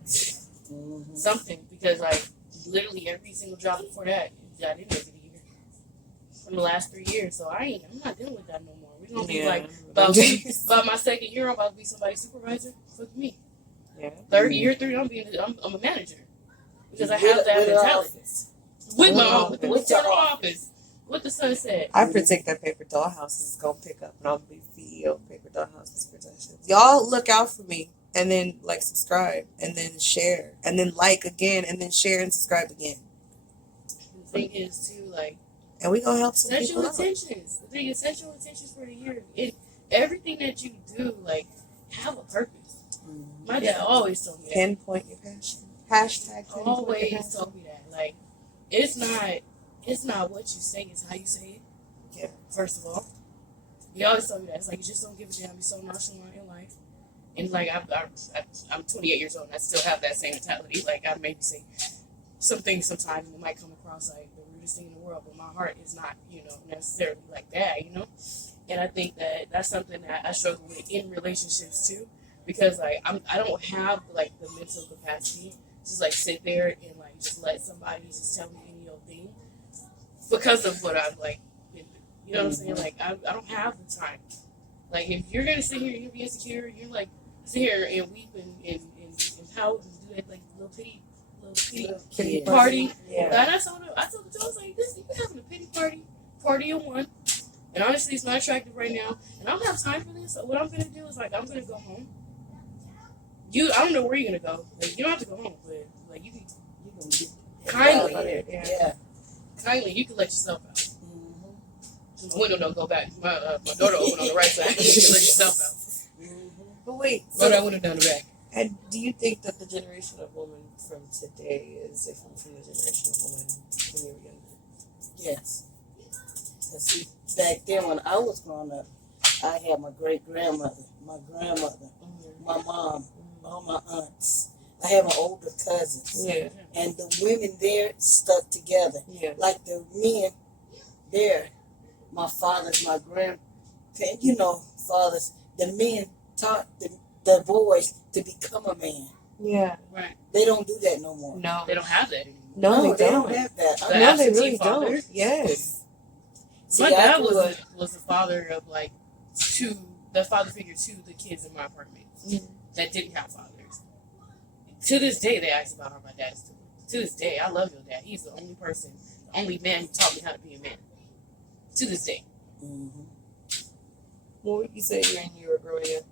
something, because like literally every single job before that, I didn't make it a year from the last 3 years. So I'm not dealing with that no more. We're gonna be like about my second year, I'm about to be somebody's supervisor. Fuck me. Yeah. Year 3, I'm a manager because I have that mentality. With my office, with your office, what the son said. I predict that Paper Doll House is gonna pick up, and I'll be CEO of Paper Doll Houses Productions. Y'all look out for me, and then like subscribe, and then share, and then like again, and then share and subscribe again. The thing is too, like, And we gonna help some set people your out. intentions. The thing is, set your intentions for the year. Everything that you do, like, have a purpose. My dad always told me that. Pinpoint your passion. Hashtag pinpoint your Always passion. told me that. Like, it's not what you say, it's how you say it. Yeah. First of all, he always told me that. It's like, you just don't give a damn. You're so nonchalant in life. And like, I'm 28 years old, and I still have that same mentality. Like, I maybe say some things sometimes, and it might come across like the rudest thing in the world, but my heart is not, necessarily like that, And I think that that's something that I struggle with in relationships too, because like I don't have like the mental capacity to just like sit there and like just let somebody just tell me any old thing because of what I've like been through. You know what I'm saying? Like, I don't have the time. Like, if you're gonna sit here and you be insecure, you're like sit here and weep and pout and do that like little pity party. Yeah. And I told him, I was like, this, you're having a pity party of one. And honestly, it's not attractive right now. And I don't have time for this. So what I'm gonna do is like, I'm gonna go home. I don't know where you're gonna go. Like, you don't have to go home, but like, you can kindly, kindly, you can let yourself out. The window don't go back. My daughter opened on the right side. You can let yourself out. But wait, Roll that window down the back. and do you think that the generation of women from today is different from the generation of women when you were younger? Yes. Because see, back then when I was growing up, I had my great-grandmother, my grandmother, my mom, all my aunts. I have my older cousins. Yeah. And the women there stuck together. Yeah. Like the men there, my fathers, my fathers, the men taught the boys to become a man. Yeah. Right. They don't do that no more. No. They don't have that anymore. No, they don't have that. The No, they absentee really father. don't. Yes. See, My I dad grew up- was a father of like the father figure to the kids in my apartment that didn't have fathers. To this day, they ask about how my dad is doing. To this day, I love your dad. He's the only person, the only man who taught me how to be a man. To this day. Well, you said when you were growing up,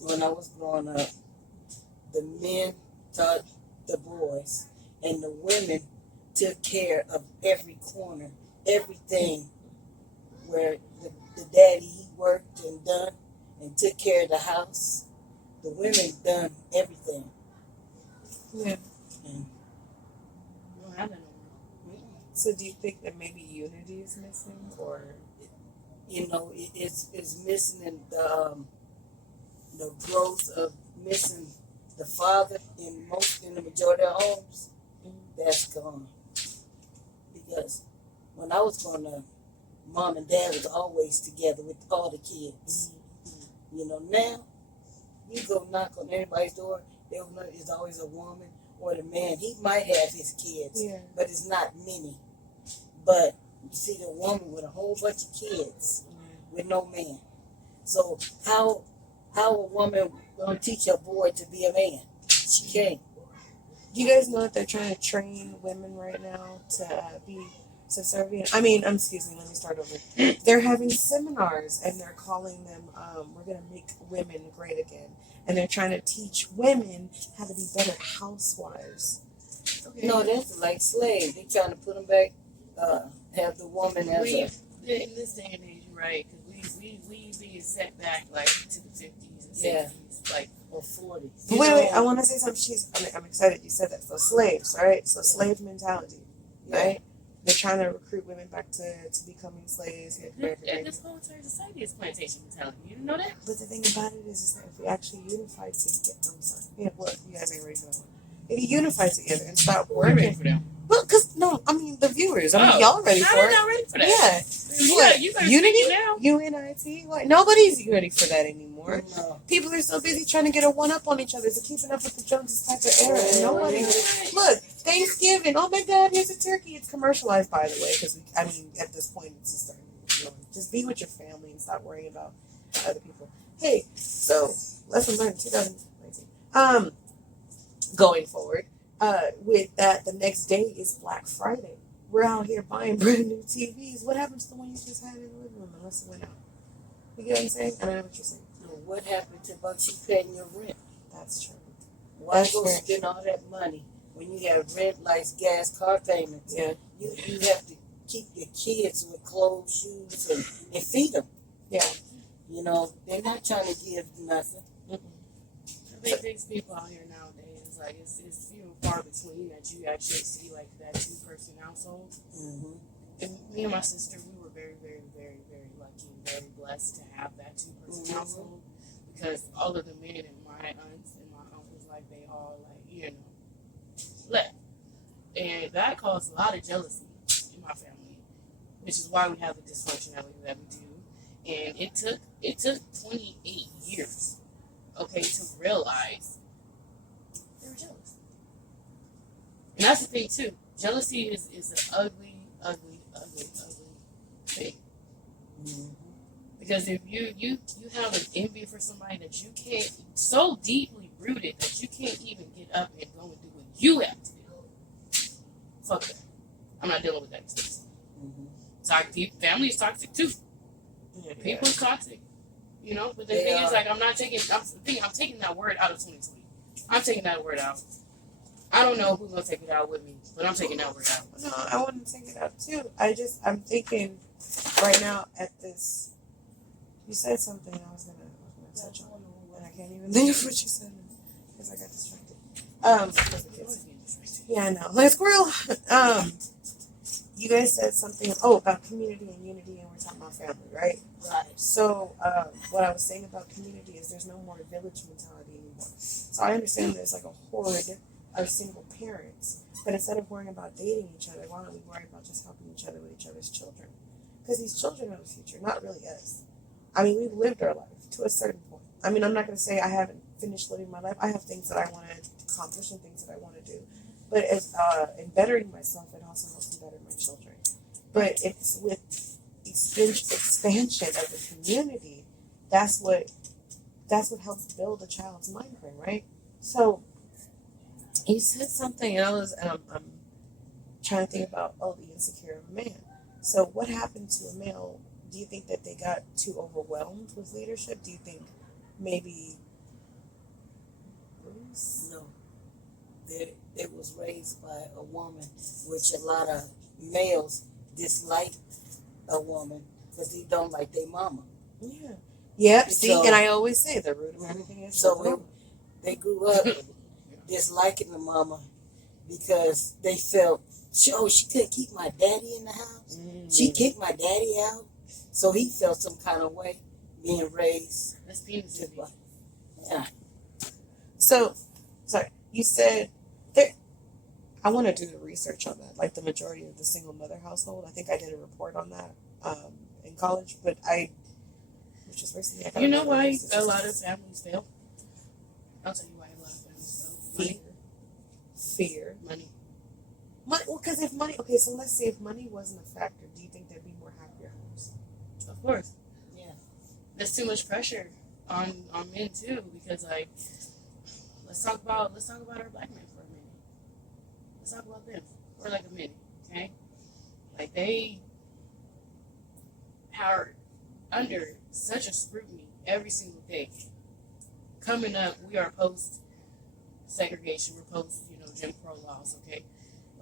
when I was growing up, the men taught the boys, and the women took care of every corner, everything. Where the daddy, he worked and done and took care of the house. The women done everything. Yeah. You don't have that no more. So do you think that maybe unity is missing, or It's missing in the growth of missing the father in the majority of homes, that's gone. Because when I was growing up, mom and dad was always together with all the kids. You know, now you go knock on everybody's door, there's always a woman or the man. He might have his kids, but it's not many. But you see the woman with a whole bunch of kids with no man. So how a woman gonna teach a boy to be a man? She can't. Do you guys know that they're trying to train women right now to be subservient? I mean, excuse me, let me start over. They're having seminars and they're calling them, we're going to make women great again. And they're trying to teach women how to be better housewives. Okay. No, that's like slaves. They're trying to put them back, have the woman as in this day and age, right? Because we being set back like to the 50s and 60s, like, or 40s. Wait, I want to say something. I'm excited you said that. So slaves, right? So slave mentality, right? They're trying to recruit women back to becoming slaves. This whole entire society is plantation mentality. You didn't know that? But the thing about it is that if we actually unify together, I'm sorry. Yeah, what? You guys ain't ready for that one. If you unify together and stop working. Ready for that? Well, because, no, I mean, the viewers. I mean, y'all ready for it. Not ready for that. Yeah. You better Unity? speak it now. UNIT? Like, nobody's ready for that anymore. No. People are so busy trying to get a one-up on each other. They're keeping up with the Joneses type of era. And nobody... Look, Thanksgiving. Oh, my God, here's a turkey. It's commercialized, by the way. Because, at this point, it's just starting to just be with your family and stop worrying about other people. Hey, so, lesson learned 2019. Going forward. With that, the next day is Black Friday. We're out here buying brand new TVs. What happens to the one you just had in the living room unless it went out? You get what I'm saying? I don't know what you're saying. What happened to about you paying your rent? That's true. Why go spend all that money when you have rent, lights, gas, car payments? Yeah. You have to keep your kids with clothes, shoes, and feed them. Yeah. You know, they're not trying to give nothing. I think these people out here nowadays, like, it's few and far between that you actually see, like, that two-person household. Mm-hmm. And me and my sister, we were very, very, very, very lucky and very blessed to have that two-person household, because all of the men and my aunts and my uncles, like, they all, like, left. And that caused a lot of jealousy in my family, which is why we have the dysfunctionality that we do. And it took 28 years, to realize they were jealous. And that's the thing too. Jealousy is an ugly, ugly, ugly, ugly thing. Mm-hmm. Because if you have an envy for somebody that you can't, so deeply rooted that you can't even get up and go and do what you have to do. Fuck that. I'm not dealing with that excuse. Toxic family is toxic too. People is toxic. But the thing is, like, I'm taking that word out of 2020. I'm taking that word out. I don't know who's gonna take it out with me, but I'm taking that word out. No, I want to take it out too. I'm thinking right now at this. You said something I was gonna touch on, and I can't even think of what you said because I got distracted. Yeah, I know. Like a squirrel. You guys said something. About community and unity, and we're talking about family, right? Right. So, what I was saying about community is there's no more village mentality anymore. So I understand there's like a horde of single parents, but instead of worrying about dating each other, why don't we worry about just helping each other with each other's children? Because these children are the future, not really us. I mean, we've lived our life to a certain point. I mean, I'm not going to say I haven't finished living my life. I have things that I want to accomplish and things that I want to do. But as in bettering myself, it also helps me better my children. But it's with expansion of the community, that's what helps build a child's mind frame, right? So you said something, and I'm trying to think about the insecure of a man. So what happened to a male? Do you think that they got too overwhelmed with leadership? Do you think maybe no? It was raised by a woman, which a lot of males dislike a woman because they don't like their mama. Yeah. Yep. See, and I always say the root of everything is so they grew up disliking the mama because they felt, she couldn't keep my daddy in the house. Mm-hmm. She kicked my daddy out, so he felt some kind of way being raised. That's penis. Yeah. So sorry, you said there. I want to do the research on that. Like the majority of the single mother household. I think I did a report on that in college, but which was recently. You know why a lot of families fail? I'll tell you why a lot of families fail. Money. Fear. Money. Well, because if money, okay, so let's say if money wasn't a factor, do you think there'd be more happier homes? Of course. Yeah. There's too much pressure on men too, because like let's talk about our black men for a minute. Let's talk about them for like a minute, okay? Like they are under such a scrutiny every single day. Coming up, we are post segregation, we're post, Jim Crow laws, okay?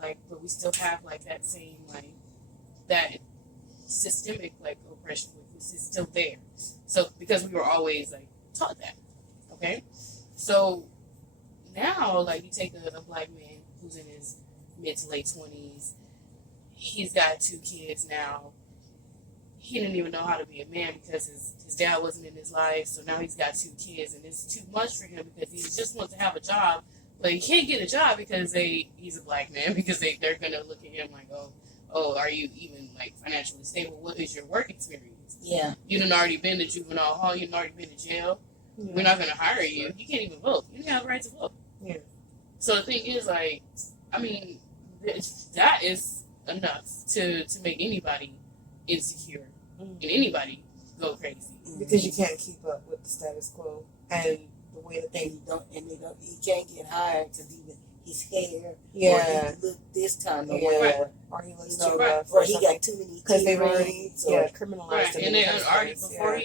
Like, but we still have like that same that systemic oppression, which is still there. So because we were always taught that, okay? So now you take a black man who's in his mid to late 20s. He's got 2 kids now. He didn't even know how to be a man because his dad wasn't in his life. So now he's got 2 kids, and it's too much for him because he just wants to have a job, but he can't get a job because he's a black man, because they're gonna look at him like, oh, are you even financially stable? What is your work experience? Yeah. You done already been to juvenile hall. You done already been to jail. Yeah. We're not gonna hire you. You can't even vote. You don't have the right to vote. Yeah. So the thing is, that is enough to make anybody insecure and anybody go crazy, because you can't keep up with the status quo and the way that he can't get hired because even his hair, yeah, or he look this time, or whatever, or he looks too rough, or he got too many because they've already criminalized right. him. And then already before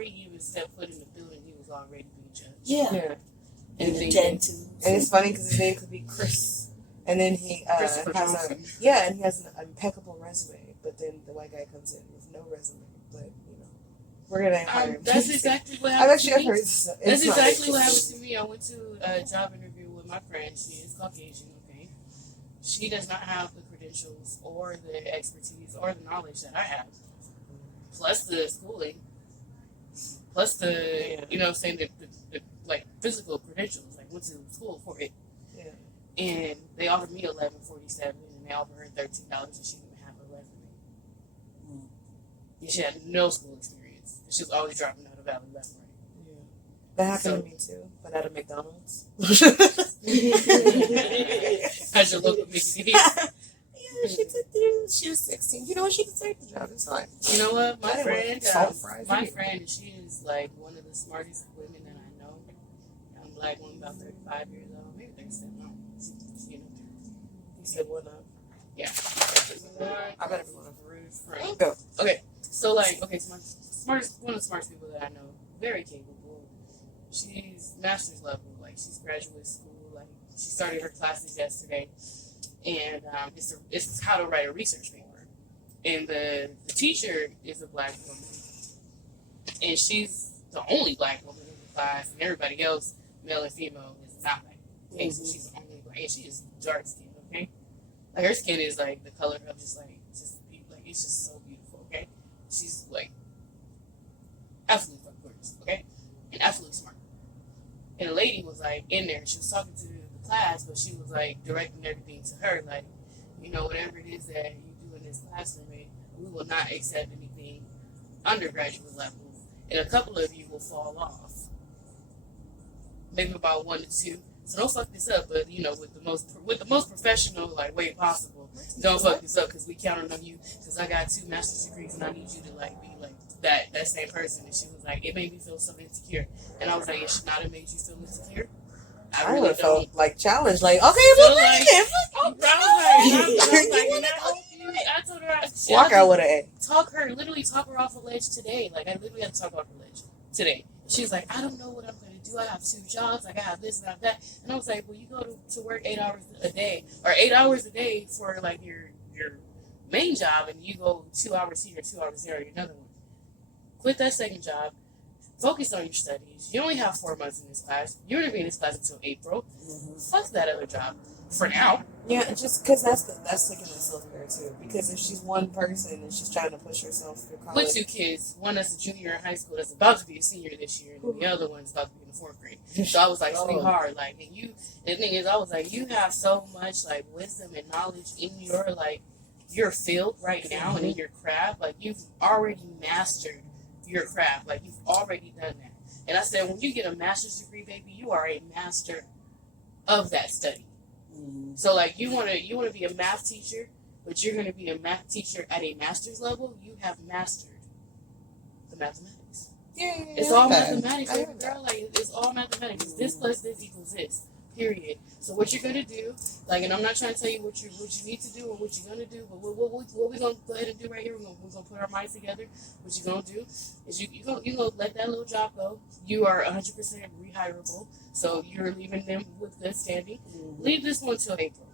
he even stepped foot in the building, he was already being judged. Yeah. And the tattoos. And it's funny because his name could be Chris, and then he has and he has an impeccable resume, but then the white guy comes in with no resume. But we're gonna hire him. That's exactly what happened. I've heard. That's exactly what happened to me. I went to a job interview with my friend. She is Caucasian. Okay, she does not have the credentials or the expertise or the knowledge that I have, plus the schooling, plus the saying the physical credentials. Went to school for it. Yeah. And they offered me $11.47, and they offered her $13, and she didn't even have a resume. And she had no school experience. She was always dropping out of Valley left and right. Yeah. That happened to me too, but at a McDonald's. As your local McDonald's. Yeah, she was 16. You know what? She deserved the job. It's fine. You know what? My friend, she is one of the smartest women that I know. Young black woman, about 35 years old, maybe 37. You said one of. Yeah. I better be one of the rude. Right. Go. Okay. So one of the smartest people that I know, very capable. She's master's level. She's graduate school. She started her classes yesterday. And it's how to write a research paper. And the teacher is a black woman. And she's the only black woman in the class. And everybody else, male and female, is not black. Okay, so she's the only black. And she is dark skinned, okay? Her skin is the color of it's just so beautiful, okay? She's absolutely gorgeous, okay? And absolutely smart. And a lady was in there, she was talking to the class, but she was directing everything to her, whatever it is that you do in this classroom, we will not accept anything undergraduate level, and a couple of you will fall off. Maybe about 1 to 2. So don't fuck this up, but with the most professional way possible. Don't fuck this up because we counting on you. Because I got 2 master's degrees and I need you to be that same person. And she was it made me feel so insecure. And I was it should not have made you feel insecure. I really felt challenged. Okay, well, I told her walk out with an A. Literally talk her off a ledge today. I literally had to talk off a ledge today. She was I don't know what I'm going to do. I have 2 jobs. I got this and I have that. And I was well, you go to work 8 hours a day or 8 hours a day for your main job, and you go 2 hours here, 2 hours there, or another one. Quit that second job. Focus on your studies. You only have 4 months in this class. You're going to be in this class until April. Fuck that other job. For now. Yeah, just because that's taking the self-care too. Because if she's one person and she's trying to push herself through college. With two kids, one that's a junior in high school that's about to be a senior this year, and the other one's about to be in the 4th grade. So I was like, sweetheart, like, and you, the thing is, I was like, you have so much, like, wisdom and knowledge in your, like, your field right now and in your craft. Like, you've already mastered your craft. Like, you've already done that. And I said, when you get a master's degree, baby, you are a master of that study. So, like, you want to be a math teacher, but you're going to be a math teacher at a master's level. You have mastered the mathematics. Yeah, It's all mathematics, baby girl. Like, it's all mathematics. This plus this equals this. Period. So what you're gonna do, like, and I'm not trying to tell you what you need to do or what you're gonna do, but what we're gonna go ahead and do right here, we're gonna put our minds together. What you're gonna do is you gonna let that little job go. You are 100% rehirable, so you're leaving them with good standing. Leave this one till April.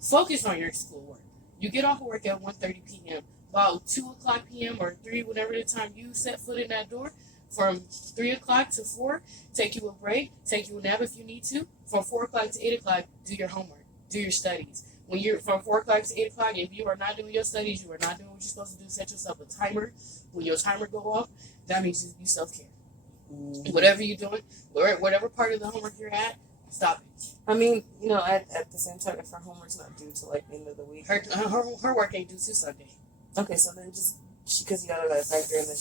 Focus on your schoolwork. You get off of work at 1:30 p.m. About 2 o'clock p.m. or 3, whatever the time you set foot in that door. From 3 o'clock to 4, take you a break, take you a nap if you need to. From 4 o'clock to 8 o'clock, do your homework, do your studies. When you're from 4 o'clock to 8 o'clock, if you are not doing your studies, you are not doing what you're supposed to do, set yourself a timer. When your timer go off, that means you self-care. Whatever you're doing, whatever part of the homework you're at, stop it. I mean, you know, at the same time, if her homework's not due till like the end of the week. Her work ain't due till Sunday. Okay, so then because you got to factor in that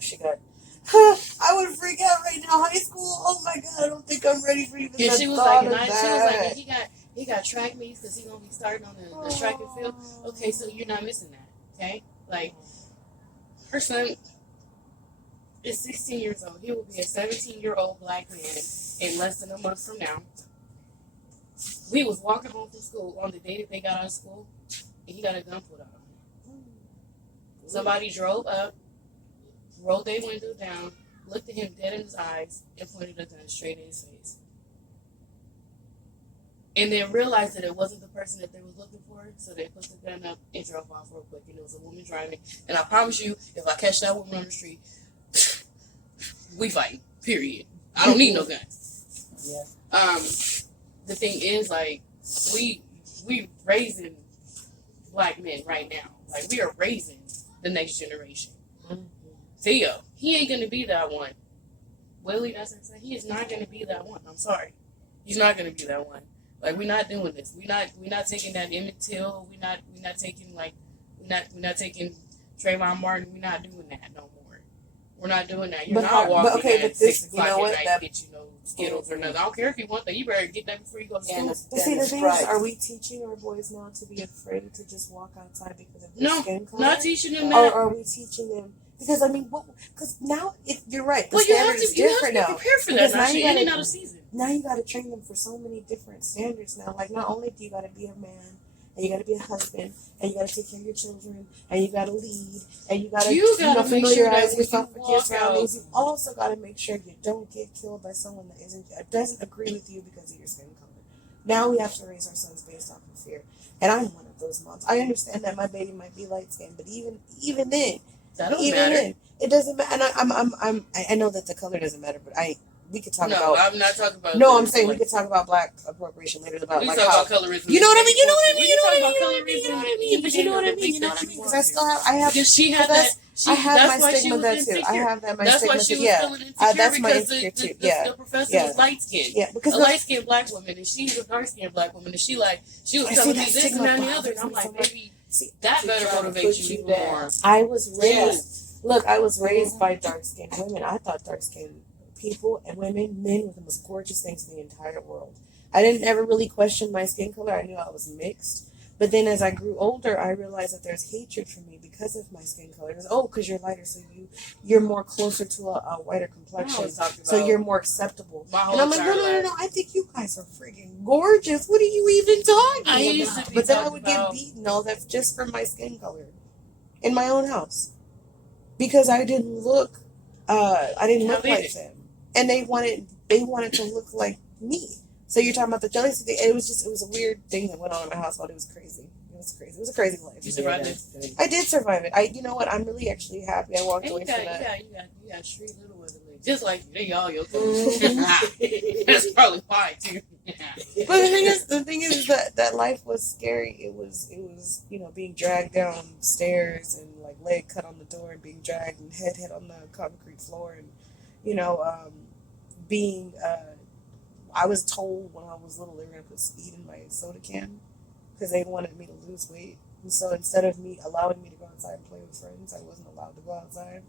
she got. I would freak out right now. High school. Oh my god! I don't think I'm ready for even yeah, the she was thought like, of that. She was like, he got track meets because he's gonna be starting on the track and field. Okay, so you're not missing that. Okay, like her son is 16 years old. He will be a 17-year-old black man in less than a month from now. We was walking home from school on the day that they got out of school, and he got a gun pulled out on him. Somebody drove up, rolled their window down, looked at him dead in his eyes, and pointed a gun straight in his face. And then realized that it wasn't the person that they were looking for, so they put the gun up and drove off real quick. And it was a woman driving. And I promise you, if I catch that woman on the street, we fight. Period. I don't need no gun. Yeah. The thing is, like, we raising black men right now. Like, we are raising the next generation. Theo, he ain't gonna be that one. Willie, that's what I'm saying. He is not gonna be that one. I'm sorry, he's not gonna be that one. Like, we're not doing this. We're not taking that Emmett Till. We're not taking Trayvon Martin. We're not doing that no more. We're not doing that. You're not walking at 6 o'clock at night to get Skittles or nothing. I don't care if you want that. You better get that before you go to school. But see, the thing is, are we teaching our boys now to be afraid to just walk outside because of their skin color? Not teaching them that. Or are we teaching them? Because I mean, because now you're right. The you standard have to, is different now. You have to be prepared for that. Now you in and out of season. Now you got to train them for so many different standards now. Like, not only do you got to be a man, and you got to be a husband, and you got to take care of your children, and you got to lead, and you got to familiarize yourself with your surroundings. You also got to make sure you don't get killed by someone that doesn't agree with you because of your skin color. Now we have to raise our sons based off of fear, and I'm one of those moms. I understand that my baby might be light skinned, but even then. Then, it doesn't matter. And I know that the color doesn't matter, but we could talk about. No, I'm not talking about. No, I'm saying we could talk about black appropriation later. About we like talk how about colorism. You know what I mean? You know what I mean? We You know what I talk mean? about You know what I colorism. mean? But you know what I mean? You know what I mean? Because I have. Because she had that. I have that's my why stigma she there was too. insecure. I have that my that's stigma why she too. was feeling insecure That's my because insecure too. The professor was light skinned. Yeah, because a light skinned black woman, and she's a dark skinned black woman, and she was telling me this and that and the other. And I'm like, baby, that better motivate you even more. I was raised. Look, I was raised by dark-skinned women. I thought dark-skinned people and men were the most gorgeous things in the entire world. I didn't ever really question my skin color. I knew I was mixed. But then as I grew older, I realized that there's hatred for me because of my skin color. Because you're lighter, so you're more closer to a whiter complexion. So you're more acceptable. And I'm like, no. I think you guys are freaking gorgeous. What are you even talking about? But then I would get beaten all that just for my skin color in my own house. Because I didn't look like them, and they wanted to look like me. So you're talking about the jealousy thing. It was a weird thing that went on in my household. It was crazy. It was crazy. It was a crazy life. You survived it. I did survive it. You know what? I'm really actually happy I walked away from that. You got street little ones, just like they all your Mhm. That's probably why too. But the thing is that life was scary. It was being dragged downstairs and like leg cut on the door and being dragged and head hit on the concrete floor and being I was told when I was little they were gonna put speed in my soda can because they wanted me to lose weight. And so instead of allowing me to go outside and play with friends, I wasn't allowed to go outside.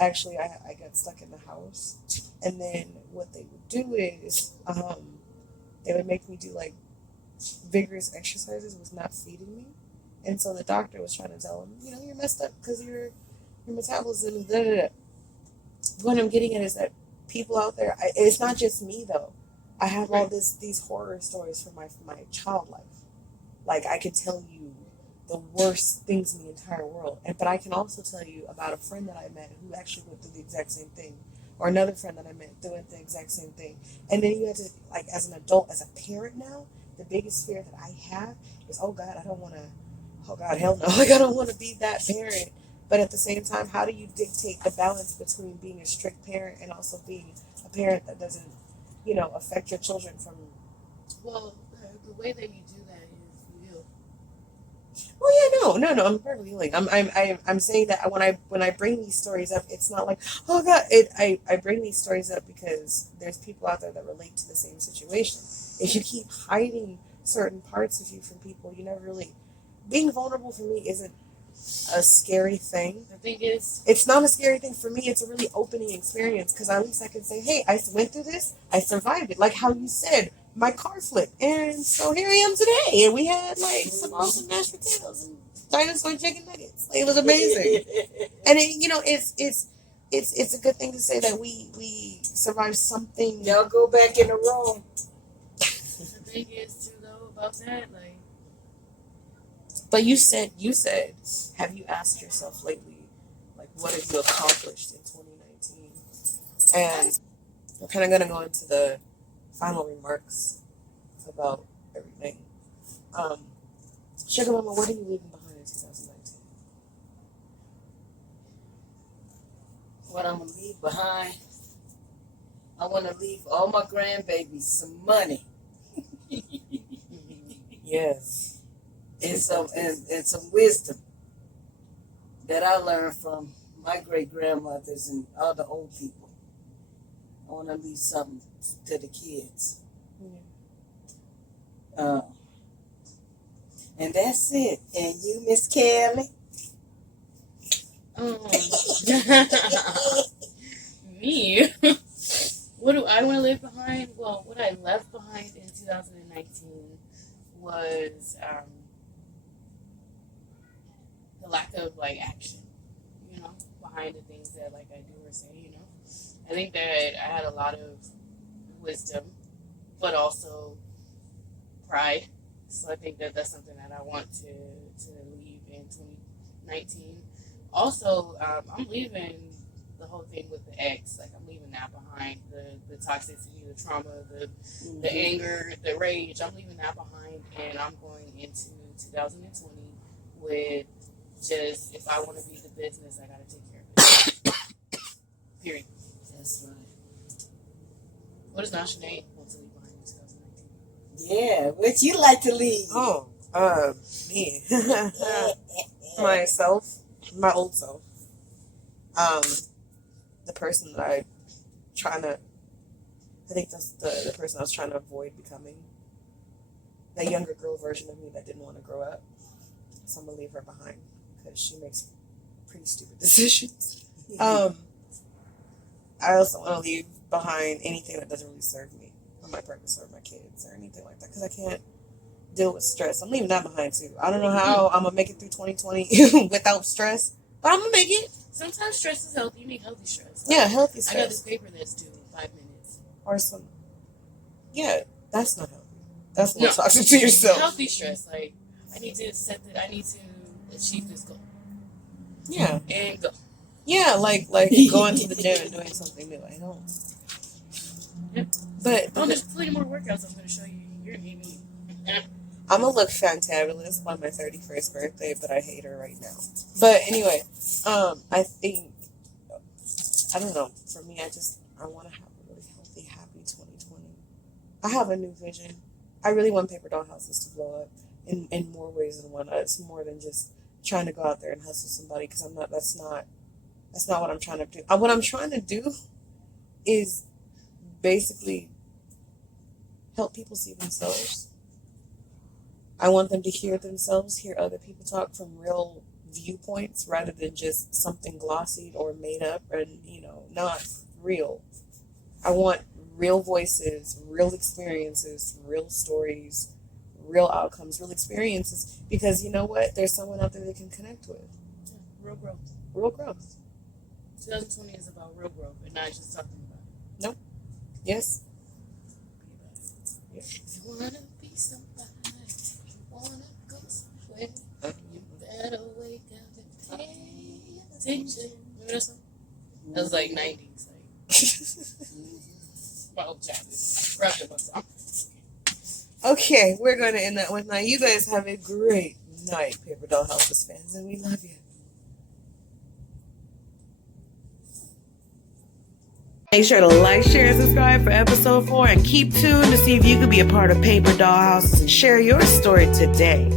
Actually, I got stuck in the house. And then what they would do is they would make me do like vigorous exercises was not feeding me. And so the doctor was trying to tell him, you're messed up because your metabolism is da-da-da. What I'm getting at is that people out there, it's not just me though. I have all these horror stories from my child life. Like I could tell you the worst things in the entire world, but I can also tell you about a friend that I met who actually went through the exact same thing, or another friend that I met who went through the exact same thing. And then you have to, like, as an adult, as a parent now, the biggest fear that I have is, oh God, hell no, like I don't want to be that parent. But at the same time, how do you dictate the balance between being a strict parent and also being a parent that doesn't, affect your children from? Well, the way that you do that is you heal. Oh yeah, no, I'm perfectly healing. I'm saying that when I bring these stories up, it's not like, oh God, I bring these stories up because there's people out there that relate to the same situation. If you keep hiding certain parts of you from people, you never really. Being vulnerable for me isn't a scary thing. I think it's not a scary thing for me. It's a really opening experience because at least I can say, hey, I went through this, I survived it. Like how you said, my car flipped, and so here I am today, and we had like some awesome mashed potatoes and dinosaur chicken nuggets. Like, it was amazing, and it's a good thing to say that we survived something. Y'all go back in the room. the thing is too though about that, like. But you said, have you asked yourself lately, like, what have you accomplished in 2019? And we're kind of going to go into the final remarks about everything. Sugar Mama, what are you leaving behind in 2019? What I'm going to leave behind, I want to leave all my grandbabies some money. Yes. And some wisdom that I learned from my great grandmothers and all the old people. I want to leave something to the kids. Yeah. And that's it. And you, Miss Kelly? Me? What do I want to leave behind? Well, what I left behind in 2019 was the lack of like action, behind the things that like I do or say, I think that I had a lot of wisdom, but also pride. So I think that that's something that I want to leave in 2019. Also, I'm leaving the whole thing with the ex. Like I'm leaving that behind. The toxicity, the trauma, the anger, the rage. I'm leaving that behind, and I'm going into 2020 with. Just if I want to be the business, I gotta take care of it. Period. That's right. What does Nashanae want to leave behind in 2019? Yeah, what you like to leave? Oh, me. Myself, my old self. The person that I think that's the person I was trying to avoid becoming. That younger girl version of me that didn't want to grow up. So I'm gonna leave her behind. Because she makes pretty stupid decisions. I also want to leave behind anything that doesn't really serve me or my purpose or my kids or anything like that because I can't deal with stress. I'm leaving that behind too. I don't know how I'm gonna make it through 2020 without stress, but I'm gonna make it. Sometimes stress is healthy. You need healthy stress. Yeah, healthy stress. I got this paper that's due in 5 minutes. Or some. Yeah, that's not healthy. That's more toxic to yourself. Healthy stress, like I need to achieve this goal. Yeah. And go. Yeah, like going to the gym and doing something new. I don't. Yep. But there's plenty more workouts I'm going to show you. You're going to need me. I'm gonna look fantabulous on my 31st birthday, but I hate her right now. But anyway, I think, I don't know, for me, I want to have a really healthy, happy 2020. I have a new vision. I really want paper doll houses to blow up in more ways than one. It's more than just trying to go out there and hustle somebody, because that's not what I'm trying to do. What I'm trying to do is basically help people see themselves. I want them to hear themselves, hear other people talk from real viewpoints rather than just something glossy or made up and, not real. I want real voices, real experiences, real stories, real outcomes, real experiences, because you know what? There's someone out there they can connect with. Yeah, real growth. Real growth. 2020 is about real growth and not just talking about it. Nope. Yes. Be about it. If you want to be somebody, if you want to go somewhere, you better wake up and pay attention. Remember that song? That was like 90s. My old childhood. Okay, we're going to end that with now. You guys have a great night, Paper Doll Houses fans, and we love you. Make sure to like, share, and subscribe for episode 4, and keep tuned to see if you could be a part of Paper Doll Houses and share your story today.